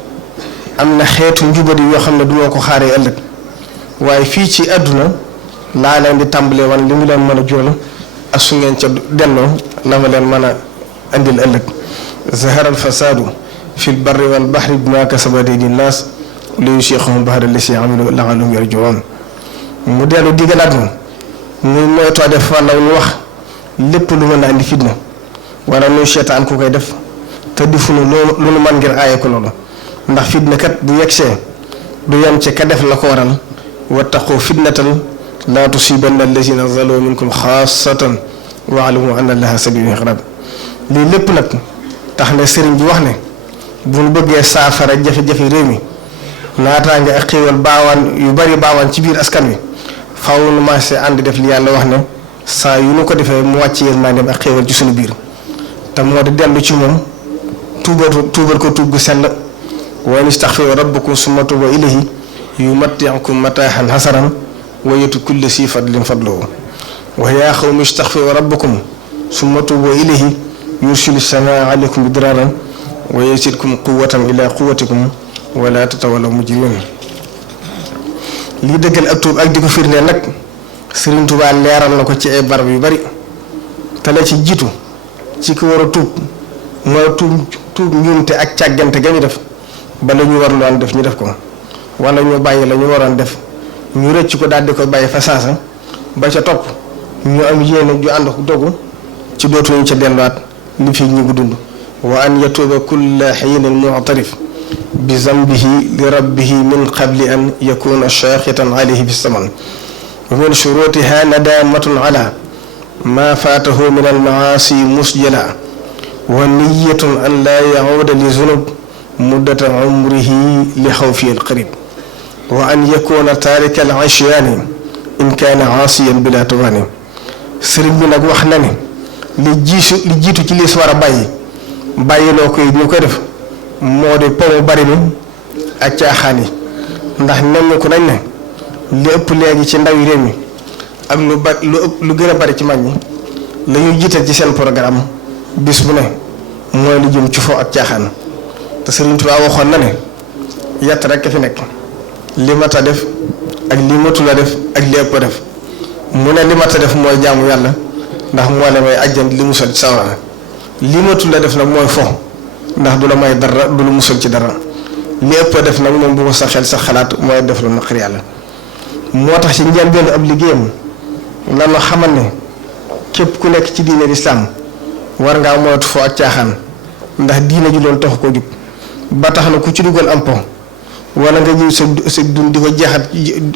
am na xeetu njubadi yoo xam ne du ma ko xaaree ëllëg waaye fii ci àdduna laa leen di tàmbalee wan li mu leen mën a jural ak su ngeen ca delloo la ma leen mën a andil ëllëg. zahara al fasaadu fil barri wal bahri bima kasabat aydi nnaas li yusiqahum ba'da llazii amilu la'allahum yarji'uun. mu dellu digalaat moom muy moytoo def walla ñu wax lépp lu mën a andi fitna wala nuy seetaan ku koy def te defuñu lu nu man ngir aaye ko loolu ndax fitna kat bu yegsee du yem ci ka def la ko waral wattaqu fitnatan laa tusiibanna allaziina zalamu minkum xaassatan wa'lamu anna llaaha shadiidul iqaab. lii lépp nag tax na sëriñ bi wax ne bu nu bëggee saafara jafe-jafe réew mi naataange ak xéewal baawaan yu bari baawaan ci biir askan wi faaw nu maase ànd def li yàlla wax ne saa yu nu ko defee mu wàcc yërmandeem ak xéewal ci sunu biir te moo di dellu ci moom tuubal ko tuub gu sell. wa in istaghfiru rabbakum summa tuubu ilayhi yumatti'ukum mataahan hasanan wa yu'ti kulla zii fadlin fadlahu wa yaa qawmi istaghfiru rabbakum summa tuubu ilayhi yursilu samaa alaykum midraaran wa yazidkum quwwatan ilaa quwwatikum wa laa tatawallaw mujrimiin. lii dëggal ak tuub ak di ko firndeel nag Sëriñ Tuubaa leeral na ko ci ay barab yu bari te la ci jiitu ci ko war a tuub mooy tuub njuumte ak càggante ga ñu def ba la ñu war loon def ñu def ko wala ñu bàyyi la ñu waroon def ñu rëcc ko daal di ko bàyyi fa saasa ba ca topp ñu am yéene ju ànd ko dogu ci dootuñu ca delluwaat li fi ñu ngi dund. wa an yatuuba kulla xiinin mu'tarif bi zambihi li rabbihi min qabli an yakuna shaaqitan alayhi bi saman wa min shurutiha nadamatun ala ma faatahu min almaasi musjala wa niyatun an laa yacuuda li zunub muddata umrihi li xawfi alqarib wa an yakuna taarika al-isyaani in kaana aasiyan bila tuwaani. sëriñ bi nag wax na ne li jiitu ci liis war a bàyyiloo koy ñu koy def moo di pomu bari mi ak caaxaan yi ndax nemmeeku nañ ne li ëpp léegi ci ndawi réew mi ak lu gën a bari ci mag ñi la ñuy jiital ci seen programme bis bu ne mooy lu jëm ci fo ak caaxaan te Sëriñ Tuubaa waxoon na ne yett rek fi nekk li mat a def ak li matul a def ak li ëpp a def mu ne li mat a def mooy jaamu yàlla ndax moo la may ajjan li musal ci sawara li matul a def nag mooy fo ndax du la may dara du la musal ci dara li ëpp a def nag moom bu ko sa xel sa xalaat mooy def lu naqar yàlla. moo tax ci njëlbéenu ab liggéeyam lanu xamal ne képp ku nekk ci diine lislaam war ngaa moytu foo ak caaxaan ndax diine ji loolu taxu ko jub ba tax na ku ci dugal am po wala nga jiw sa dund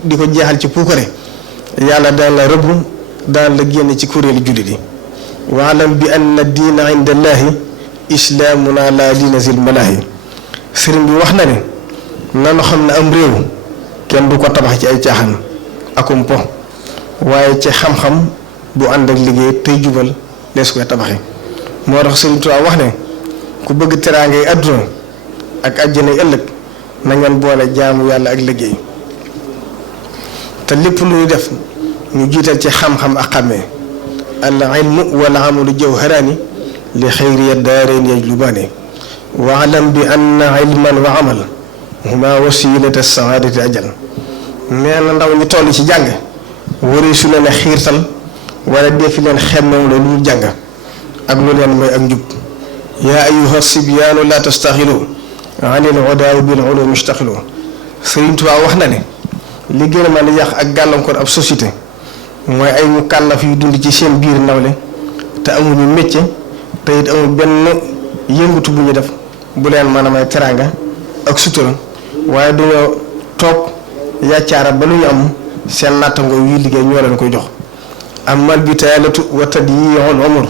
di ko jeexal ci puukare yàlla daan la rëbb daan la génne ci kuréelu jullit yi waalam bi anna diina inda allaahi islaamuna laa diina zil malaahi sëriñ bi wax na ne nanu xam ne am réew kenn du ko tabax ci ay caaxaan akum po waaye ci xam-xam bu ànd ak liggéey tey jubal lees koy tabaxee moo tax Sëriñ Tuubaa wax ne ku bëgg teraangay àdduna ak àjjanay ëllëg na ngeen boole jaamu yàlla ak liggéey te lépp lu ñuy def ñu jiital ci xam-xam ak xàmmee al ilmu wal amalu jawharaani li xayri daarayni yajlubaani wa alam bi anna ilman wa amal huma wasilata saadati ajal nee na ndaw ñi toll ci jàng waree su leen a xiirtal wala defi leen xemmem la lu jàng ak lu leen mooy ak njub yaa ayyuha sibyaanu la tastaxilu anil udaaw bil ulum istaxilu Sëriñ Tuubaa wax na ne li gën a mën a yàq ak gàllankoor ab société mooy ay mu kàllaf yu dund ci seen biir nawle te amuñu métier te it amul benn yëngatu bu ñu def bu leen mën a may teraanga ak sutura waaye dañoo toog yàccaara ba lu ñu am seen nattangoo yuy liggéey ñoo leen koy jox amal bitaalatu wa tadyi'ul umr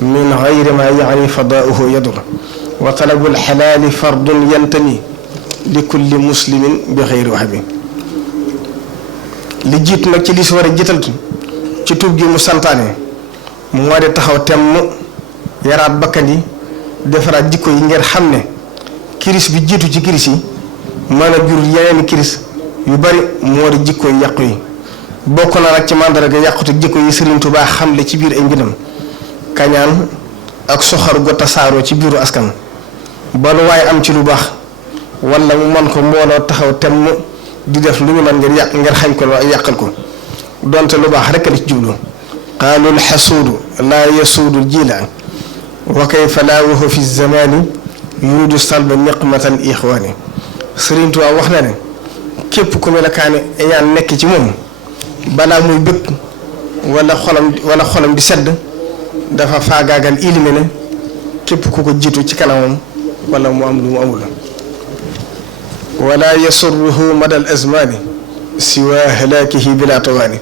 min ghayri ma yaani fadaa'uhu yadur wa talabul xalaali fardun yantami li kulli muslimin bi xayri wahbi li jiitu nag ci li si war a jiitaltu ci tuub gi mu santaane moo di taxaw temm yaraat bakkan yi defaraat jikko yi ngeen xam ne kiris bi jiitu ci kiris yi mën a jur yeneen kiris yu bari moo di jikko yi yàqu yi bokk na nag ci màndarga yàqute jikko yi Sëriñ Tuubaa xamle ci biir ay mbindam kañaan ak soxar gu tasaaroo ci biiru askan ba lu waaye am ci lu baax wala mu man ko mbooloo taxaw temm di def lu ñu mën ngir xañ ko ak yàqal ko donte lu baax rekk la ci jublu qaalul xasuudu laa yasuudu jiila wa kayfa laa wahu fi zamaani yuridu salba niqmatal ixwaani Sëriñ Tuubaa wax na ne képp ku melokaani ñaan nekk ci moom balaa muy bëgg wala xolam di sedd dafa faagaagal ilime ne képp ku ko jiitu ci kanamam wala mu am lu mu amul wala yasurruhu madal azmaani siwa halaakihi bila tawaani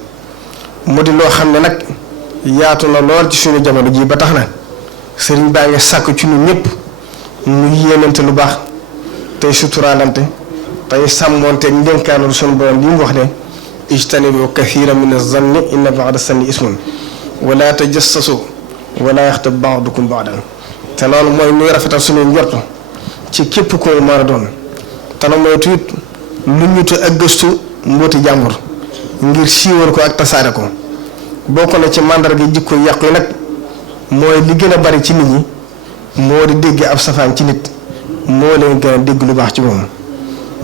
mu di loo xam ne nag yaatu na lool ci suñu jamono ji ba tax na sëriñ baa ngi sàkk ci ñun ñëpp ñu yéenante lu baax tey suturaalante tey sàmmoonteeg ndénkaanul suñu borom li mu wax ne ijtanibu kathiran min az-zanni inna ba'da zanni ismun wala tajassasu wala yaxtab ba'dukum ba'dan te loolu mooy ñuy rafetal suñu njortu ci képp ko mën a doon te la mooy tuut lu ñu te ak gëstu mbooti jàmbur ngir siiwal ko ak tasaare ko bokk na ci màndarga jikko yàqu yi nag mooy li gën a bari ci nit ñi moo di dégg ab safaan ci nit moo leen gën a dégg lu baax ci moom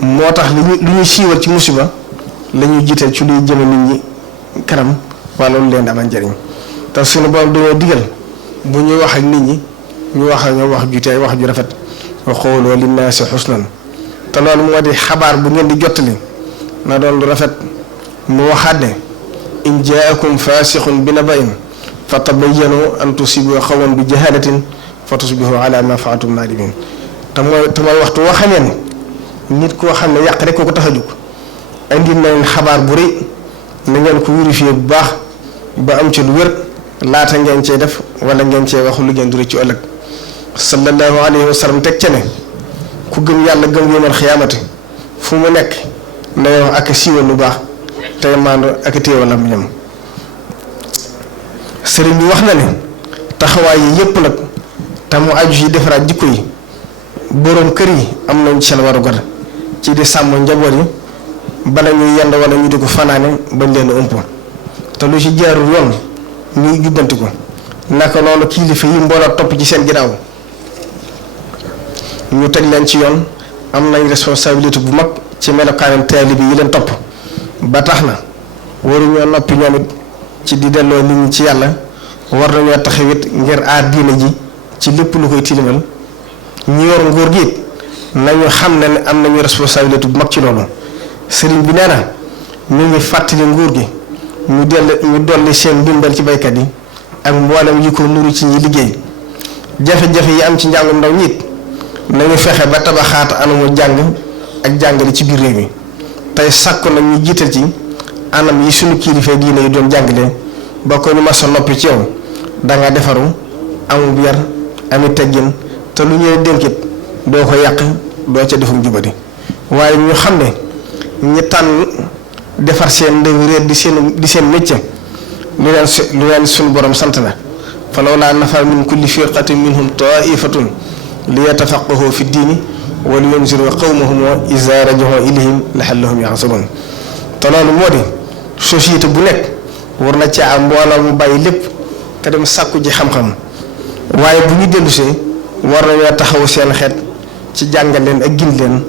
moo tax lu ñuy siiwal ci musiba la ñuy jiital ci luy jëme nit ñi kanam wala lu leen amal njëriñ te suñu borom dañoo digal bu ñuy wax ak nit ñi ñu wax ak ñoom wax ju tey wax ju rafet wa qawlu linnaasi xusnan te loolu moo di xabaar bu ngeen di jottali na doon lu rafet mu waxaat ne in jaakum faasixun bi naba'in fa tabayyanu an tusibu qawman bi jahalatin fa tusbihu ala ma fa'altum naadimin te mooy waxtu woo xamee ne nit koo xam ne yàq rek ko tax a jóg indi nañ xabaar bu rëy na ngeen ko vérifier bu baax ba am ci lu wér laata ngeen cee def wala ngeen cee wax lu ngeen du ci ëllëg sallallahu alayhi wa sallam teg ca ne ku gëm yàlla gëm yawmal xiyaamati fu mu nekk nay wax ak siiwal lu baax tey maandu ak téewal am ñam sëriñ bi wax na ne taxawaay yi yépp nag te mu aju ci defaraat jikko yi boroom kër yi am nañ seen warugar ci di sàmm njaboot yi bala ñuy yend wala ñu di ko fanaane bañ leen ëmp te lu ci jaarul yoon ñuy jubbanti ko naka noonu kilifa yi mbooloo topp ci seen ginnaaw ñu teg leen ci yoon am nañ responsabilité bu mag ci melokaanam taalibe yi leen topp ba tax na waruñoo noppi ñoom it ci di delloo nit ñi ci yàlla war nañoo taxawit ngir aar diine ji ci lépp lu koy tilimal ñi yor nguur gi it nañu xam ne am nañu responsabilité bu mag ci loolu sëriñ bi nee na ñu ngi fàttali nguur gi ñu dolli seen ndimbal ci baykat yi ak mboolem yi ko nuru ci ñi liggéey jafe-jafe yi am ci njàngum ndaw ñi it nañu fexe ba tabaxaat anamu jàng ak jàngale ci biir réew mi tey sàkku nag ñu jiital ci anam yi suñu kilifa diine yi doon jàngale ba ko ñu mas a noppi ci yow danga defaru amub yar ami teggin te lu ñuy dénkit doo ko yàq doo ca defum jubadi waaye ñu xam ne ñi tànn defar seen ndaw réer di seen métier lu leen suñu borom sant na fa lawlaa nafara min kulli firqatin minhum taifatun li yatafaqahu fi diini wa li yunziru qawmahum iza raja'u ilayhim la'allahum yahzarun te loolu moo di société bu nekk war na caa am mbooloo mu bàyyi lépp te dem sàkku ji xam-xam waaye bu ñu dellusee war nañoo taxawu seen xeet ci jàngal leen ak gind leen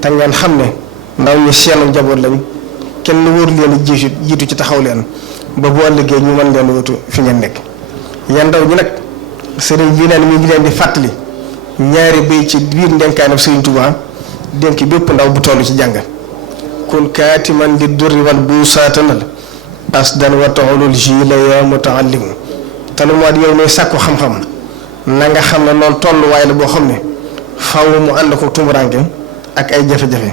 te ngeen xam ne ndaw ñi seenu njaboot lañ kenn wóor leen jiitu ci taxaw leen ba bu ëllëgee ñu mën leen wutu fi ngeen nekk yan ndaw ñi nag sëriñ bi neen mi ngi leen di fàttali ñaari béy ci biir ndenkaanam Sëriñ Tuubaa dénk bépp ndaw bu toll ci jàng kun kaatiman li durri wal buusaatanal asdan wa taxulul jila ya mutaallimu te lu moo di yow ne sàkku xam-xam na nga xam ne loolu tolluwaay la boo xam ne faw mu ànd ko tumuraanke ak ay jafe-jafe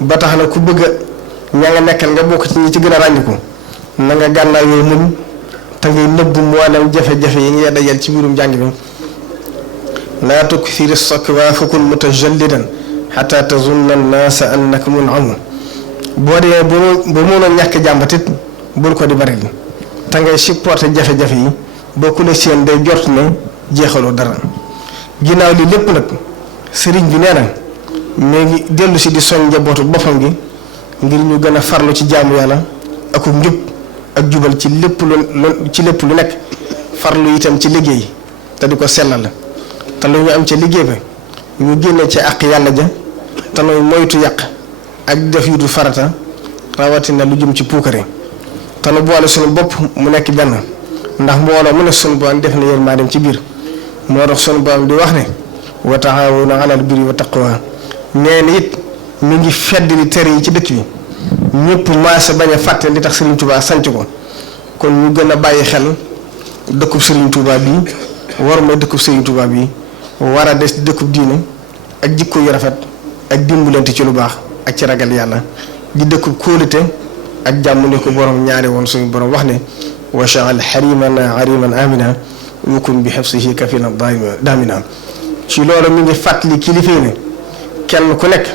ba tax na ku bëgg ña nga nekkal nga bokk ci ñi ci gën a ràññiku na nga gànnaaw yooyu muñ te ngay nëbb mboolem jafe-jafe yi ngay dajal ci biirum jàng bi laa tukthiri sakwa fakun mutajallidan xata tazunna annaasa annaka mun'am boo dee ba mënoon ñàkk jàmbatit bul ko di bari te ngay supporté jafe-jafe yi boo ku ne seen day jort ne jeexaloo dara ginnaaw li lépp nag sëriñ bi nee na mais ngi dellu si di soñ njabootu boppam gi ngir ñu gën a farlu ci jaamu yàlla ak njub ak jubal ci lépp lu nekk farlu itam ci liggéey te di ko sellal te lu ñu am ca liggéey ba ñu génne ci àq yàlla ja te nooy moytu yàq ak def yu du farata rawatina lu jëm ci puukare te nu boole sunu bopp mu nekk benn ndax mbooloo mu ne sunu borom def na yërmandeem ci biir moo tax sunu borom di wax ne wa taawanu alal birri wa taqwa nee na it mi ngi fedd li tere yi ci dëkk bi ñëpp maase bañ a fàtte li tax Serigne Touba sanc ko kon ñu gën a bàyyi xel dëkkub Serigne Touba bii war mooy dëkkub Serigne Touba bii war a des dëkkub diine ak jikko yu rafet ak dimbalante ci lu baax ak ci ragal yàlla di dëkkub kóolute ak jàmm ni ko borom ñaari woon suñu borom wax ne wa jaal harimana hariman amina wukun bi hifzihi kafina damina ci loolu mi ngi fàttali kilifa yi ne kenn ku nekk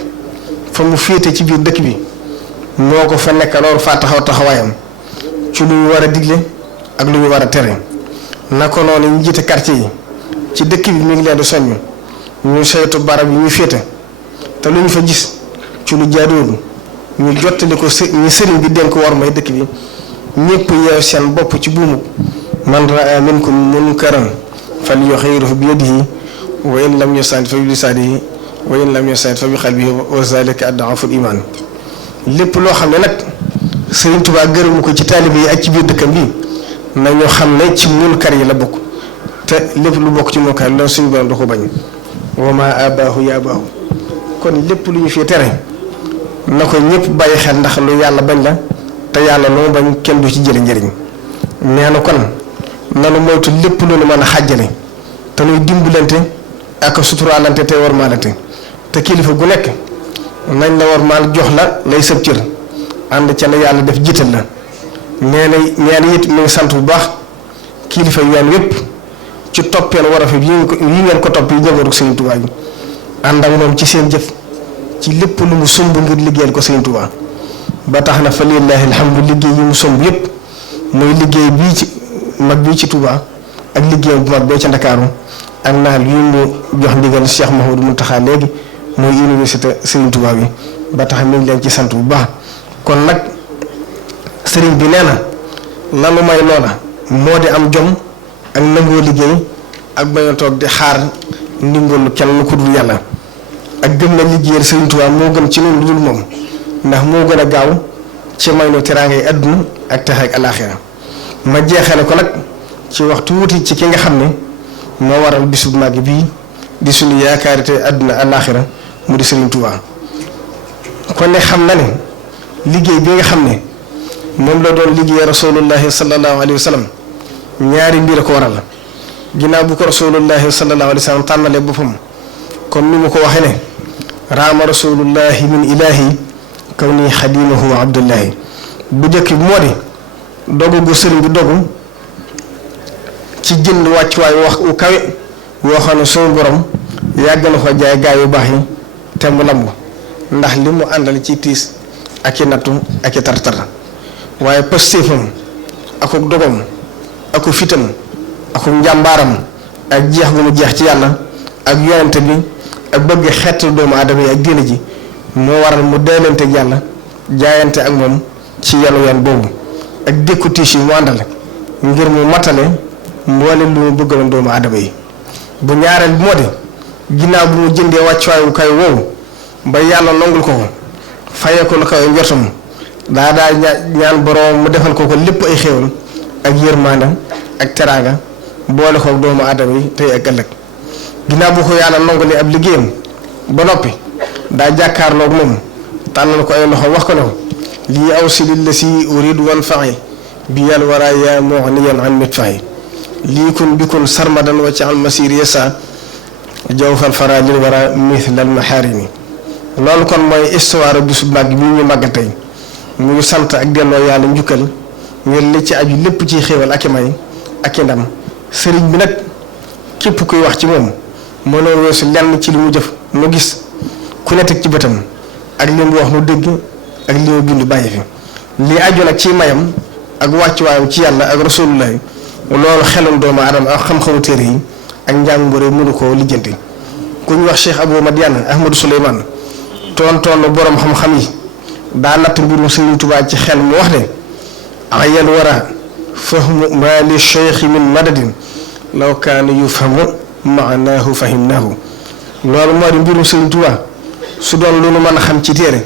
fa mu féete ci biir dëkk bi moo ko fa nekk loolu faa taxawaayam ci lu ñu war a digle ak lu ñu war a tere na ko noonu ñu jiite quartier yi ci dëkk bi mi ngi leen di soññ ñu saytu barab yi ñu féete te lu ñu fa gis ci lu jaaduwul ñu jottali ko ñi sëriñ bi dénk war may dëkk bi ñëpp yeew seen bopp ci buumu man raa minkum munkaran falyughayyirhu bi yadihi wa in lam yastati' fa bi lisaanihi wa in lam yastati' fa bi qalbihi wa zalika ad'aful iman lépp loo xam ne nag Sëriñ Tuubaa gërëmu ko ci taalibe yi ak ci biir dëkkam bi nañu xam ne ci munkar yi la bokk te lépp lu bokk ci munkar la suñu borom da ko bañ wa ma abaahu ya abaahu kon lépp lu ñu fi tere na ko ñëpp bàyyi xel ndax lu yàlla bañ la te yàlla loo bañ kenn du ci jële njëriñ nee na kon nanu moytu lépp lu nu mën a xàjjale te nuy dimbalante ak suturaalante te war maalante te kilifa gu nekk nañ la war maal jox la lay sëb cër ànd ca la yàlla def jiital la nee na it mu ngi sant bu baax kilifa yoon yépp ci toppeen war a fi yi ngeen ko topp yi njabootu Sëriñ Tuubaa bi ànd ak moom ci seen jëf ci lépp lu mu sumb ngir liggéeyal ko Sëriñ Tuubaa ba tax na fa lillaahi alhamdu liggéey yi mu sumb yépp muy liggéey bii ci mag bii ci Tuubaa ak liggéey bu mag bee ca Ndakaaru ak naal yu mu jox ndigal Cheikh Mouhamadou Mountakha léegi muy université Sëriñ Tuubaa bi ba tax mi ngi leen ci sant bu baax kon nag sëriñ bi nee na lanu may loola moo di am jom ak nangoo liggéey ak bañ a toog di xaar ndimbalu kenn ku dul yàlla ak gëm na liggéeyal Sëriñ Tuubaa moo gën ci noonu lu dul moom ndax moo gën a gaaw ci may nu teraanga yi àdduna ak texe ak alaaxira ma jeexale ko nag ci waxtu wuti ci ki nga xam ne moo waral bisu màgg bii di suñu yaakaari te àdduna alaaxira mu di Sëriñ Tuubaa kon ne xam na ne liggéey bi nga xam ne moom la doon liggéey rasulullahi sallallahu alayhi wa sallam ñaari mbir a ko waral ginnaaw bu ko rasulullahi sallallahu alayhi wa sallam tànnale boppam comme ni mu ko waxee ne raama rasulullahi min ilahi kaw nii xadimahu wa abdullahi bu njëkk bi moo di dogu gu sëriñ bi dogu ci jënd wàccuwaay wax u kawe woo xam ne suñu borom yàgg na ko jaay gaay yu baax yi te mu lamb ndax li mu àndal ci tiis ak i nattu ak i tartar waaye pastéefam akuk dogom akuk fitam akuk njàmbaaram ak jeex gu mu jeex ci yàlla ak yonente bi ak bëgg xeetu doomu aadama yi ak diine ji moo waral mu deelante ak yàlla jaayante ak moom ci yanu yoon boobu ak dékku tiis yi mu àndal ngir mu matale mboole lu mu bëggaloon doomu aadama yi bu ñaareel bi moo di ginnaaw bu mu jëndee wàccuwaayu kay woowu ba yàlla nongul ko fayee ko la kaw njortam daa ñaan boroom mu defal ko lépp ay xéewal ak yërmande ak teraanga boole ko doomu aadama yi tey ak ëllëg ginnaaw bu ko yàlla nongalee ab liggéeyam ba noppi daa jàkkaarloog moom tànnal ko ay loxo wax ko ne ko lii aw si li la si uridu wan faxi bi yàlla war a yaa mughniyan an midfaxi lii kun bi kun sarmadan wa ci al masir yasa jawfal fara lil wara mithlal maharimi loolu kon mooy histoire bisu màgg bi ñu màggal tey mu ngi sant ak delloo yàlla njukkal ngir li ci aju lépp ci xéewal ak i may ak i ndam sëriñ bi nag képp kuy wax ci moom mënoo weesu lenn ci li mu jëf nu gis ku ne teg ci bëtam ak li mu wax nu dégg ak li mu bind bàyyi fi li aju nag ci mayam ak wàccuwaayam ci yàlla ak rasulullah loolu xelum doomu aadama ak xam-xamu téere yi ak njàng bu rëy mënu koo lijjanti ku ñu wax Cheikh Abou Madiane Ahmadou Souleymane toon borom xam-xam yi daa natt mbirum Sëriñ Tuubaa ci xel mu wax ne ayal wara fahmu ma li cheikh min madadin law kaana yufhamu maanaahu fahimnaahu loolu moo di mbirum Sëriñ Tuubaa su doon lu nu mën a xam ci téere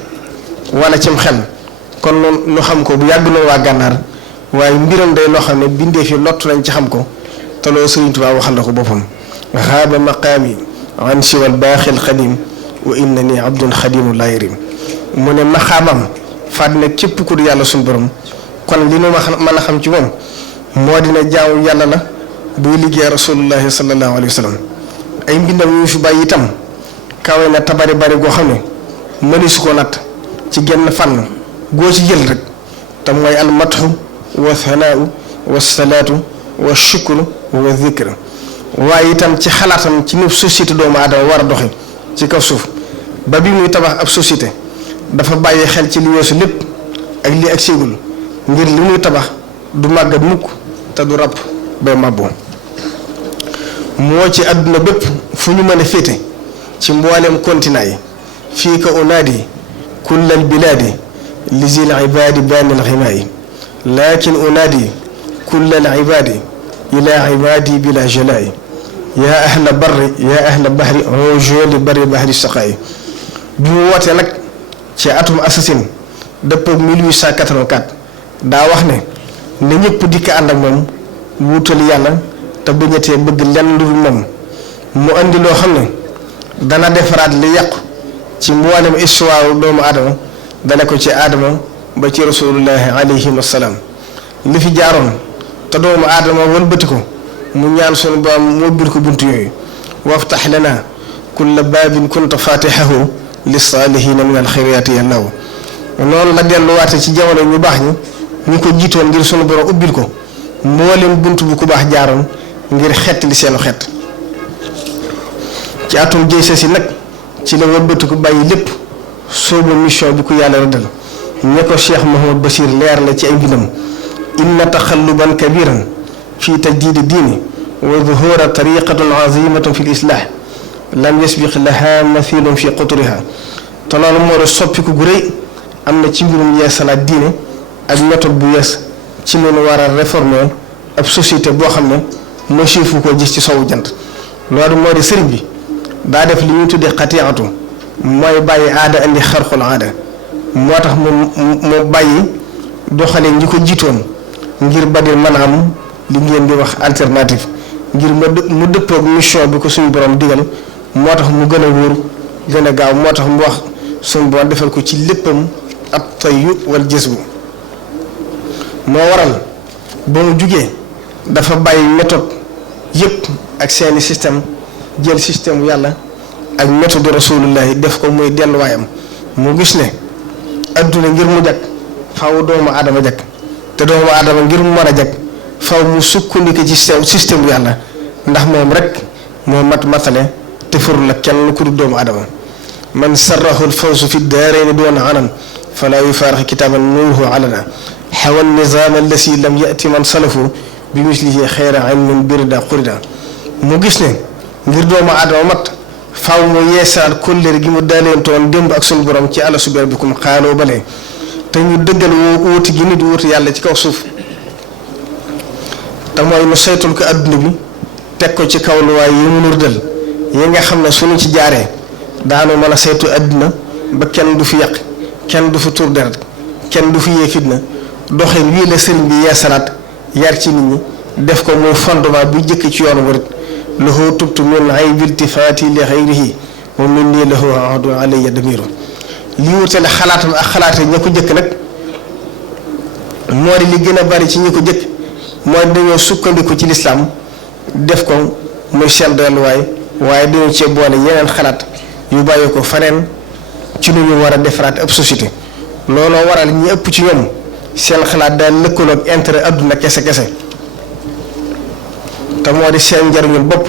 wala cim xel kon nu xam ko bu yàgg noonu waa gànnaar waaye mbiram day loo xam ne bindee fi lott nañ ci xam ko te loolu Sëriñ Tuubaa waxal na ko boppam xaaba maqaami an siwal baaxil xadim wa innani abdun xadimu laa yarim mu ne maxaamam faat ne képp ku du yàlla suñu borom kon li nu mën a xam ci moom moo dina jaamu yàlla la buy liggéey rasulullahi sallallahu alayhi wa sallam ay mbindam yu fi bàyyi itam kawe na tabari bari goo xam ne mëni su ko natt ci genn fànn goo ci jël rek te mooy al matxu wa thanaau wa salaatu wa shukru wa zikr waaye itam ci xalaatam ci ni société doomu aadama war a doxe ci kaw suuf ba bi muy tabax ab société dafa bàyyi xel ci li weesu lépp ak li ak séegul ngir li muy tabax du màggat mukk te du ràpp bay màbboo moo ci àdduna bépp fu ñu mën a féete ci mboolem continent yi fii ka unaadi kullal bilaadi li zil ibaadi baanil ximaay lakin unaadi kullal ibaadi ila ibaadi bila jalaay yaa ahla barri yaa ahla bahri onjoli barri bahri saqaay bi mu wootee nag ci atum assasine dëppoog 1884 daa wax ne ñëpp dikk ànd ak moom wuutal yàlla te bañatee bëgg lenn lu dul moom mu andi loo xam ne dana defaraat li yàqu ci mboolem histoire doomu aadama dale ko ci aadama ba ci rasulullahi alayhi wasalaam li fi jaaroon te doomu aadama wëlbati ko mu ñaan sunu borom mu ubbil ko buntu yooyu waftax lana kulla baabin kunta fatihahu li saalihina min alxayraati yàllaw noonu la delluwaate ci jamono ñu baax ñi ko jiitoon ngir sunu borom ubbil ko mboolem buntu bu ku baax jaaroon ngir xett li seenu xett ci atum jëysa si nag ci la wëlbati ko bàyyi lépp soobu mission bi ko yàlla rëddal ñe ko Cheikh Mouhamad Bachir leer la ci ay mbindam inna taxalluban kabiran fi tajdiidi diini wa zuhura tariqatun azimatun fi lislah lam yasbiq laha mathilun fi quturiha te loolu moo di soppiku gu rëy am na ci mbirum yeesalaat diine ak méthode bu yees ci loolu war a réformer ab société boo xam ne mosufu ko gis ci sowu jant loolu moo di sëriñ bi daa def li ñuy tuddee xatiatu mooy bàyyi aada indi xarxul aada moo tax mu bàyyi doxale ñi ko jiitoon ngir ba di mën a am li ngeen di wax alternative ngir mu dëppoog mission bi ko suñu borom digal moo tax mu gën a wóor gën a gaaw moo tax mu wax suñu borom defal ko ci léppam ab tayyu wal jësbu moo waral ba mu jugee dafa bàyyi méthode yëpp ak seeni système jël système yàlla ak méthode rasulullahi def ko muy delluwaayam mu gis ne adduna ngir mu jag faw doomu aadama jag te doomu aadama ngir mu mën a jag faw mu sukkandiku ci système yàlla ndax moom rek moo matale te furul la kenn ku dul doomu aadama man sarrahu lfawzu fi daarayni doona anan fala yufaarix kitaaban nuruhu alana xawa nizaam allasi lam yati man salafu bi mislihi xayra ilmin birida qurida mu gis ne ngir doomu aadama mat faaw mu yeesaal kóllëre gi mu daalentoon démb ak suñu borom ci àlla subeer bi kum xaaloo balee te ñu dëggal wuuti gi nit wuuti yàlla ci kaw suuf te mooy nu saytul ko adduna bi teg ko ci kaw luwaay yi mu nurdal yi nga xam ne suñu ci jaaree daanu mën a saytu adduna ba kenn du fi yàq kenn du fi tur deret kenn du fi yee fitna doxin wii la sëriñ bi yeesalaat yar ci nit ñi def ko muy fondement bu jëkk ci yoonu warit lahu tubtu min aybi iltifaati li xayrihi wa min nii lahu ahdu alayya damiru li wutale xalaatam ak xalaate ña ko jëkk nag moo di li gën a bari ci ñi ko jëkk mooy dañoo sukkandiku ci lislaam def ko muy seen delluwaay waaye dañoo cee boole yeneen xalaat yu bàyyi ko faneen ci lu ñu war a defaraat ab société looloo waral ñi ëpp ci ñoom seen xalaat daal lëkkaloog intérêt adduna kese te moo di seen njariñul bopp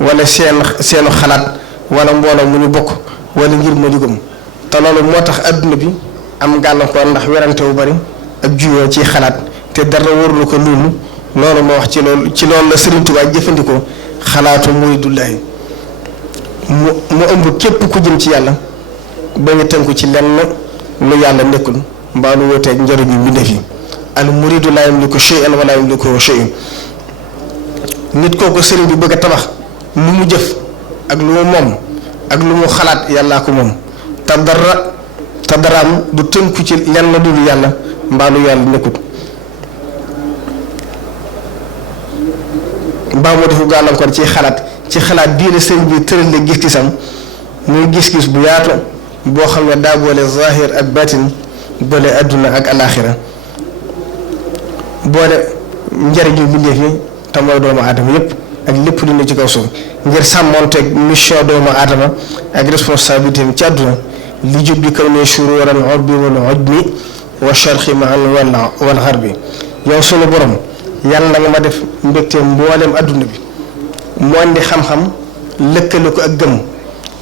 wala seenu xalaat wala mbooloo mu ñu bokk wala ngir ma jugam te loolu moo tax adduna bi am gàllankoor ndax werante wu bari ak juyoo ci xalaat te dara warulu ko loolu moo wax ci loolu la Sëriñ Tuubaa jëfandikoo xalaatu muridullaahi mu ëmb képp ku jëm ci yàlla ba ñu tënku ci lenn lu yàlla nekkul mbaa lu woteeg njëriñu mbindeef yi al muridu laa yamliku shay'an wala yamlikuhu shay'un nit kooku sëriñ bi bëgg a tabax lu mu jëf ak lu mu moom ak lu mu xalaat yàllaa ko moom te daraam du tënku ci lenn lu dul yàlla mbaa lu yàlla nekkul mbaa moo defu gàllankoor ci xalaat bii la sëriñ bi tëralee gis-gisam muy gis-gis bu yaatu boo xam ne daa boole zahir ak batin boole adduna ak alaaxira boole njariñu bindéef yi te mooy doomu aadama yépp ak lépp lu ne ci kaw suuf ngir sàmmoonteeg mission doomu aadama ak responsabilité ci adduna li jub bi kaw ne shuruuran urbi wal ujmi wa sharqi ma'an wal gharbi yow sunu borom yàlla na nga ma def mbégte mboolem adduna bi mu andi xam-xam lëkkale ko ak gëm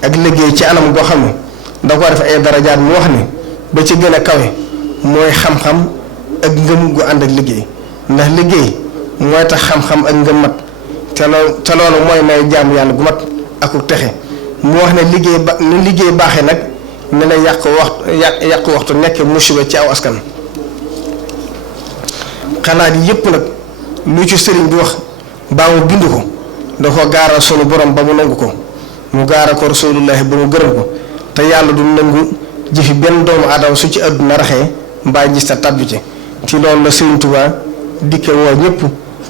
ak liggéey ci anam goo xam ne da ko def ay darajaat mu wax ne ba ci gën a kawe mooy xam-xam ak ngëm gu ànd ak liggéey ndax liggéey mooy tax xam-xam ak ngëm mat te loolu mooy may jaam yàlla gu mat aku texe mu wax ne liggéey baaxee nag ne la yàq waxtu nekk musiba ci aw askan xalaat yi yépp nag lu ci sëriñ bi wax baa mu bind ko da ko gaaral sunu borom ba mu nangu ko mu gaaral ko rasulullahi ba mu gërëm ko te yàlla du nangu jëfi benn doomu aadama su ci àdduna raxee mbaa gis ta tàbbi ci loolu la Sëriñ Tuubaa dikke woo ñëpp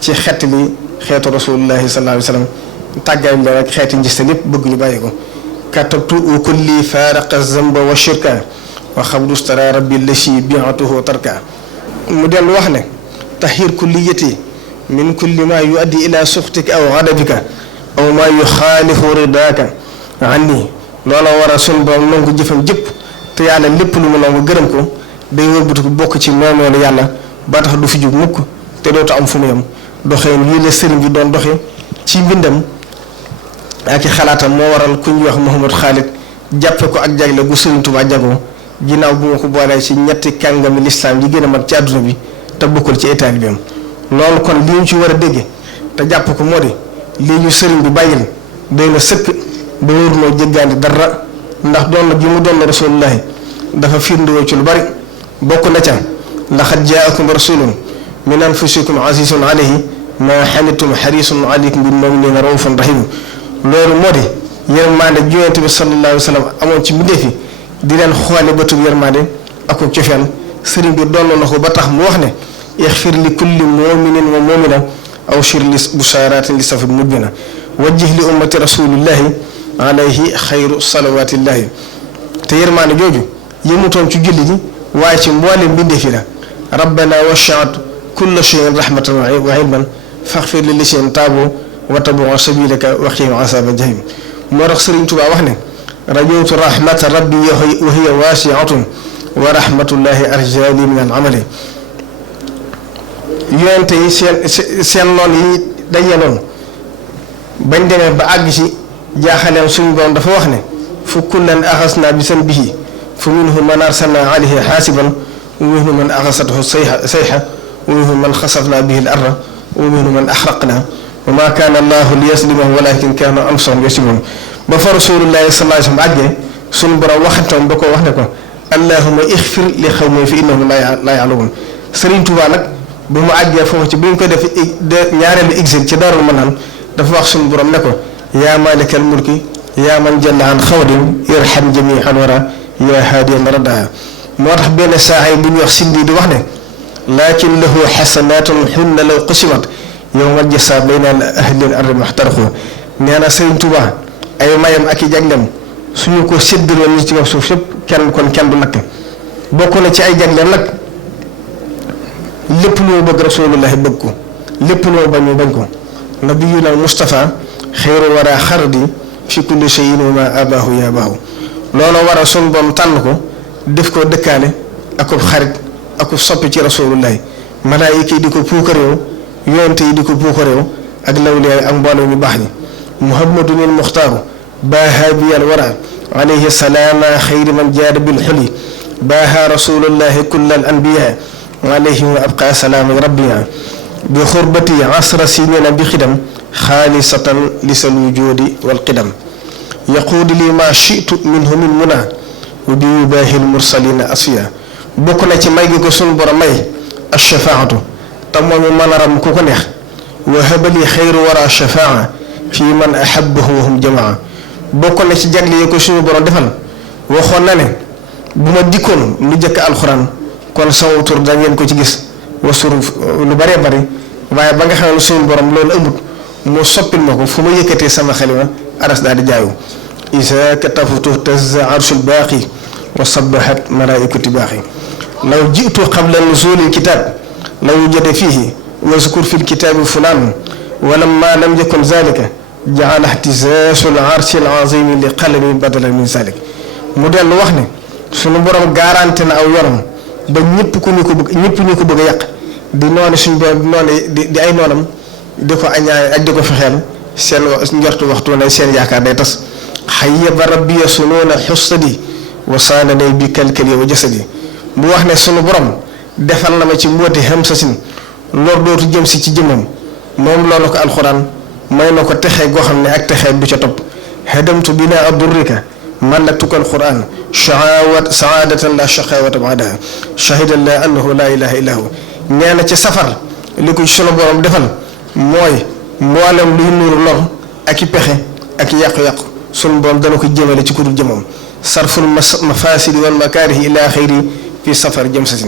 ci xeet li xeetu rasulullahi sallallahu alayhi wa sallam tàggaay la rek xeeti njista lépp bëgg ñu bàyyi ko katabtu kulli faaraqa zamba wa shirka wa xabdustara rabbi lashi biatuhu tarka mu dellu wax ne tahir kulliyati min kulli ma yuaddi ila suxtika aw adabika aw ma yuxaalifu ridaaka anni loola war a sun borom nangu jëfam jëpp te yàlla lépp lu mu nangu gërëm ko day wëlbatu ko bokk ci moomeelu yàlla ba tax du fi jug mukk te dootu am fu mu yem doxee lii la sëriñ bi doon doxe ci mbindam ak i xalaatam moo waral ku ñuy wax Mouhamad Khalid jàppe ko ak jagle gu Sëriñ Tuubaa jagoo ginnaaw bu ma ko boolee ci ñetti kàngami lislaam yi gën a mat ci àdduna bi te bokkul ci état bi loolu kon li ñu ci war a dégg te jàpp ko moo di lii ñu sëriñ bi bàyyil doy na sëkk ba wóoruloo jéggaandi dara ndax doon na gi mu doon rasulullahi dafa firndewoo ci lu bari bokk na ca laqad jaakum rasulun min anfusikum azizun alayhi ma xanitum xarisun alaykum bil muminina raufun rahim loolu moo di yërmande ju Yonent bi sallallahu alayhi wa sallam amoon ci mbindeef yi di leen xoole bëtub yërmande ak ko cofeel sëriñ bi doon na ko ba tax mu wax ne ixfir li kulli muminin wa mumina aw shir li bushaaratin li safid mubina wajjih li ummati rasulillahi alayhi xayru salawatillahi te yërmande jooju yëmutoon ci julli ji waaye ci mboolem mbindeef yi la rabbana wasi'ta kulla shay'in rahmatan wa ilman faghfir li llaziina taabu wa tabi'u sabiilaka wa qihim azaaba jahim moo tax Sëriñ Tuubaa wax ne rajawtu rahmata rabbi wa hiya waasi'atun wa rahmatullahi arjaali min al amali yonente yi seen noon yi dajeeloon bañ demee ba àgg ci jaaxaleen suñu borom dafa wax ne fu kullan axasnaa bi zanbihi fa minhum man arsalnaa alayhi xaasiban wa minhum man axasathu sayxa wa minhum man xasafnaa bihi al arda wa minhum man axraqnaa wa maa kaana allaahu liyazlimahum walaakin kaanu anfusahum yazlimuun ba fa rasuulullaahi sallallaahu alayhi wa sallam àggee suñu borom waxantoon da ko wax ne ko allahumma ixfir li xawmi fa innahum laa ya'lamuun Sëriñ Tuubaa nag bu mu àggee foofu ci bu ñu ko def ñaareelu exil ci Daarul Manaan dafa wax suñu borom ne ko yaa maalikal mulki yaa man jalla an xawdin irham jamii'al waraa yaa haadiyan raddaa moo tax benn saaxay bu ñuy wax sindi di wax ne laakin lahu xasanaatun hunna law qusimat yawmal jasaa bayna ahlil ardi maxtaraqu nee na Sëriñ Tuubaa ay mayam ak i jaglem suñu ko séddaloon ñi ci kaw suuf yëpp kenn du lakk bokk na ci ay jagleem nag lépp lu mu bëgg rasulullahi bëgg ko lépp lu mu bañ mu bañ ko nabiyuna Mustafa xayru wara xardi fi kulli shay'in wa ma abaahu ya baahu loolu war a sun boom tànn ko def ko dëkkaale akub xarit akub soppi ci rasulullahi malaayika yi di ko puukaréew yonente yi di ko puukaréew ak lawliya ak mbooloo ñu baax ñi muhammadun il muxtaaru baaha biyal wara alayhi salaama xayri man jaada bil xuli baaha rasulullahi kullal anbiya alayhi wa abqa salaama rabbina bi xurbati asra sinina bi xidam xaalisatan lisal wujudi wal qidam yaquudu li ma shitu minhu min muna wa bi yubaahil mursalina asfiya bokk na ci may gi ko sunu borom may ashafaatu te moom mën a ram ku ko neex wa habali xayru wara shafaa fi man ahabbahu wa hum jamaa bokk na ci jagle yi ko suñu borom defal waxoon na ne bu ma dikkoon lu jëkk alxuraan kon sama tur da ngeen ko ci gis wasur lu bëree bëri waaye ba nga xam ne suñu borom loolu ëmbut mu soppil ma ko fu ma yëkkatee sama xalima aras daal di jaayu isa katafutu tazza arshul baaqi wa sabbahat malaikatu baaqi law jitu qabla nuzulil kitab law wujada fihi wazkur fil kitabi fulan walamma lam yakun zalika jaala ihtisaasul arshil azimi li qalami badala min zalik mu dellu wax ne sunu borom garanti na aw yoram ba ñëpp ñu ko bëgg a yàq di noonu suñu borom di noonu di ay noonam di ko añaay ak di ko fexeel seen njortu waxtu ne seen yaakaar day tas xayyaba rabbiya sunuuna xustadi wa saananay bi kalkali wa jasadi mu wax ne sunu borom defal na ma ci mbooti hamsasin lor dootu jëm si ci jëmmam moom loolu ko alxuraan may na ko texee goo xam ne ak texee du ca topp hadamtu binaa durrika malaktuka alquran saadatan la shaqawata baadaha shahidan la annahu la ilaha illa hu nee na ci safar li ko sunu borom defal mooy mboolem luy nuuru lor ak i pexe ak i yàqu-yàqu sunu borom dana ko jëmale ci kudul jëmam sarful mafasidi wal makaarihi ila xayri fi safar jëm sa si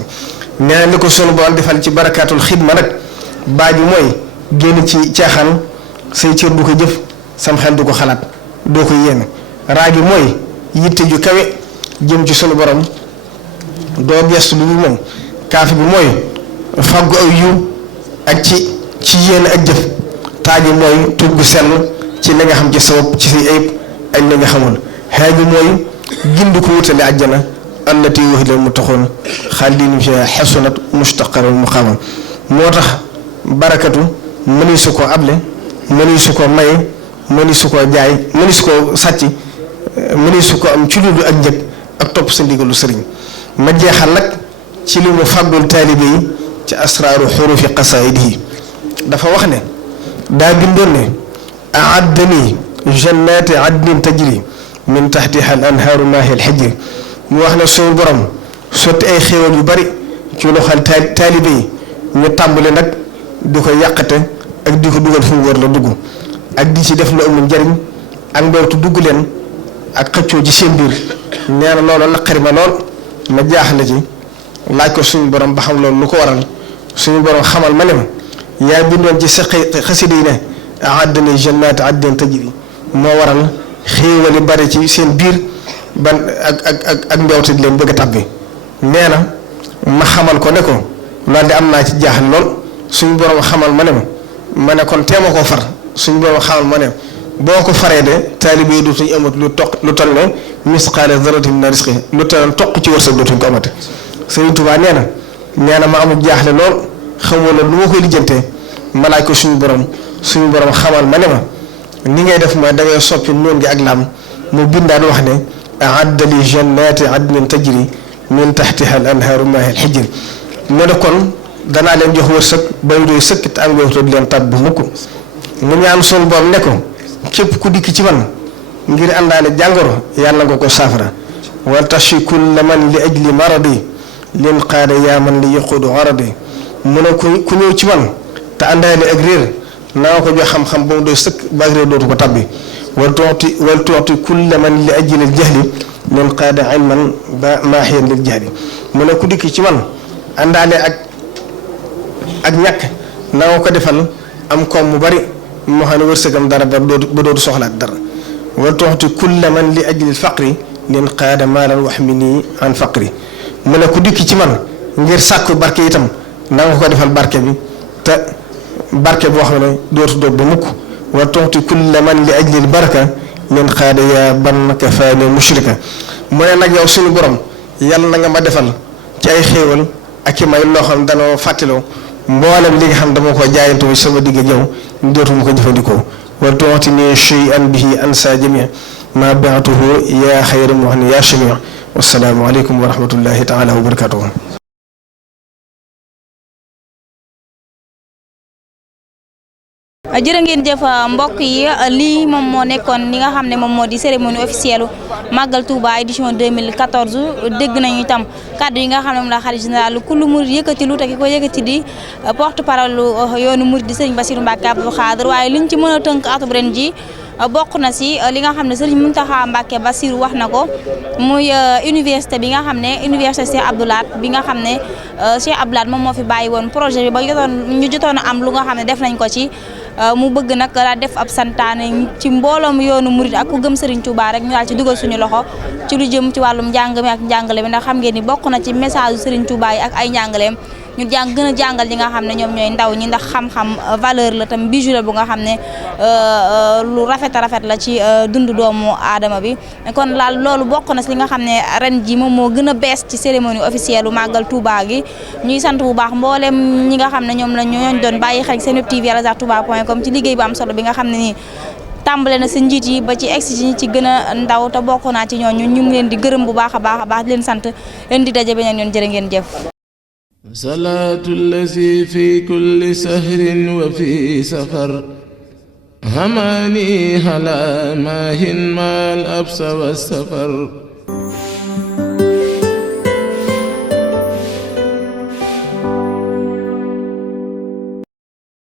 nee na li ko sunu borom defal ci barakaatul xidma nag baa ji mooy génn ci caaxaan say cër du ko jëf sam xel du ko xalaat doo ko yéene raagi mooy yitte ju kawe jëm ci sunu borom doo gestu lu dul moom kaafi bi mooy fàggu aw yiw ak ci yéene ak jëf taaji mooy tugg sell ci li nga xam ci sabab ci say ayib ak li nga xamul xaagi mooy gindi ko wutale àjjana allati wahida mu taxoon xaalidin fiha xasunat mustaqaran muqaama moo tax barakatu mëni su ko able mëni su ko maye mëni su ko jaay mëni su ko sàcc mëni su ko am ci lu ak njëg ak topp sa ndigalu sëriñ ma jeexal nag ci li mu fàggul taalibe yi ci asraaru xurufi qasaaidihi dafa wax ne daa bindoon ne aaddani jannaati adnin tajri min taxtiha al anhaaru maahi al xijri mu wax ne suñu borom sotti ay xéewal yu bari ci loxal taalibe yi ñu tàmbali nag di ko yàqate ak di ko dugal fu mu war la dugg ak di ci def lu amul njariñ ak mbewtu dugg leen ak xëccoo ci seen biir nee na loolu naqari ma lool ma jaaxle ci laaj ko suñu borom ba xam loolu lu ko waral suñu borom xamal ma ne ma yaa bindoon ci sa xasida yi ne a'addani jannaati adnin tajri moo waral xéewali bari ci seen biir ban ak mbewte di leen bëgg a tàbbi nee na ma xamal ko ne ko loolu de am naa ci jaaxle lool suñu borom xamal ma ne ma ne kon teema koo far suñu borom xamal ma ne boo ko faree de taalibe yi dootuñu amat lu toll ne misqaala zarratin min rizqi lu toll toq ci wërsëg dootuñu ko amate Sëriñ Tuubaa nee na ma amul jaaxle lool xamoo la lu ma koy lijjantee ma laaj ko suñu borom xamal ma ne ma ni ngay def mooy da ngay soppi noon gi ak laam mu bindaan wax ne a'adda li jannaati adnin tajri min tahtiha al anhaaru maa'i al hijr mu ne kon danaa leen jox wërsëg bay doy sëkk te am nga di leen tab bu mukk mu ñaan suñu borom ne ko képp ku dikk ci man ngir àndaale jàngoro yàlla nga ko saafara wal tashi kulla man li ajli maradi leen qaada yaa man li yaqudu aradi mu ne ku ñëw ci man te àndaale ak réer naa ko jox xam-xam ba mu doy sëkk ba ak réer dootu ko tabbi wal tuuti kulla man li ajli al jahli leen qaada ilman ba maahiyan lil jahli mu ne ku dikk ci man àndaale ak ñàkk naa ko defal am koom mu bari moo xam ne wërsëgam dara ba dootu soxlaat dara wal tuuti kulla man li ajli al faqri leen qaada maalan waxmini an faqri mu ne ku dikk ci man ngir sàkku barke itam na nga ko defal barke bi te barke boo xam ne dootu doog ba mukk wa tuuti kulla man li ajli baraka min xaada yaa ban kafaani mushrika mu ne nag yow suñu borom yàlla na nga ma defal ci ay xéewal ak i may loo xam danoo fàttaloo mboolem li nga xam dama ko jaayantoo sama digg ak yow dootuma ko jëfandikoo wa tuuti ni shay'an bihi ansa jamia ma baatuhu yaa xayra muhni yaa shamia wassalaamu aleykum wa rahmatullahi taala wa barakatuhu jërë ngeen jëf mbokk yi lii moom moo nekkoon li nga xam ne moom moo di cérémonie officielle Magal Touba édition 2014 dégg nañu itam kàddu yi nga xam ne moom la xalifa général kullu murid yëkkati lu te ki ko yëkkati di porte parole yoonu murid di Serigne Bassirou Mbacké Abdou Khadre waaye liñ ci mën a tënk atub ren ji bokk na si li nga xam ne Serigne Mountakha Mbacké Bassirou wax na ko muy université bi nga xam ne université Cheikh Abdou Lahad bi nga xam ne Cheikh Abdou Lahad moom moo fi bàyyi woon projet bi ba ñu jotoon a am lu nga xam ne def nañ ko ci mu bëgg nag daa def ab santaane ci mbooloom yoonu murid ak ku gëm Serigne Touba rek ñu daal ci dugal suñu loxo ci lu jëm ci wàllum njàng mi ak njàngale mi ndax xam ngeen ni bokk na ci message Serigne Touba yi ak ay njàngaleem ñu gën a jàngal ñi nga xam ne ñoom ñooy ndaw ñi ndax xam-xam valeur la tam bijou la bu nga xam ne lu rafet la ci dundu doomu aadama bi kon laal loolu bokk na si li nga xam ne ren ji moom moo gën a bees ci cérémonie officielle u Magal Touba gi ñuy sant bu baax mboolem ñi nga xam ne ñoom la ñooñ doon bàyyi xel seen TV alazhartouba.com ci liggéey bu am solo bi nga xam ne nii tàmbale na si njiit yi ba ci egsi ci gën a ndaw te bokk naa ci ñooñu ñu ngi leen di gërëm bu baax a baax di leen sant leen di daje beneen yoon jërë ngeen jëf salaatu allazi fi kulli sahrin wa fi safar hamani hala mahin mal absa wa safar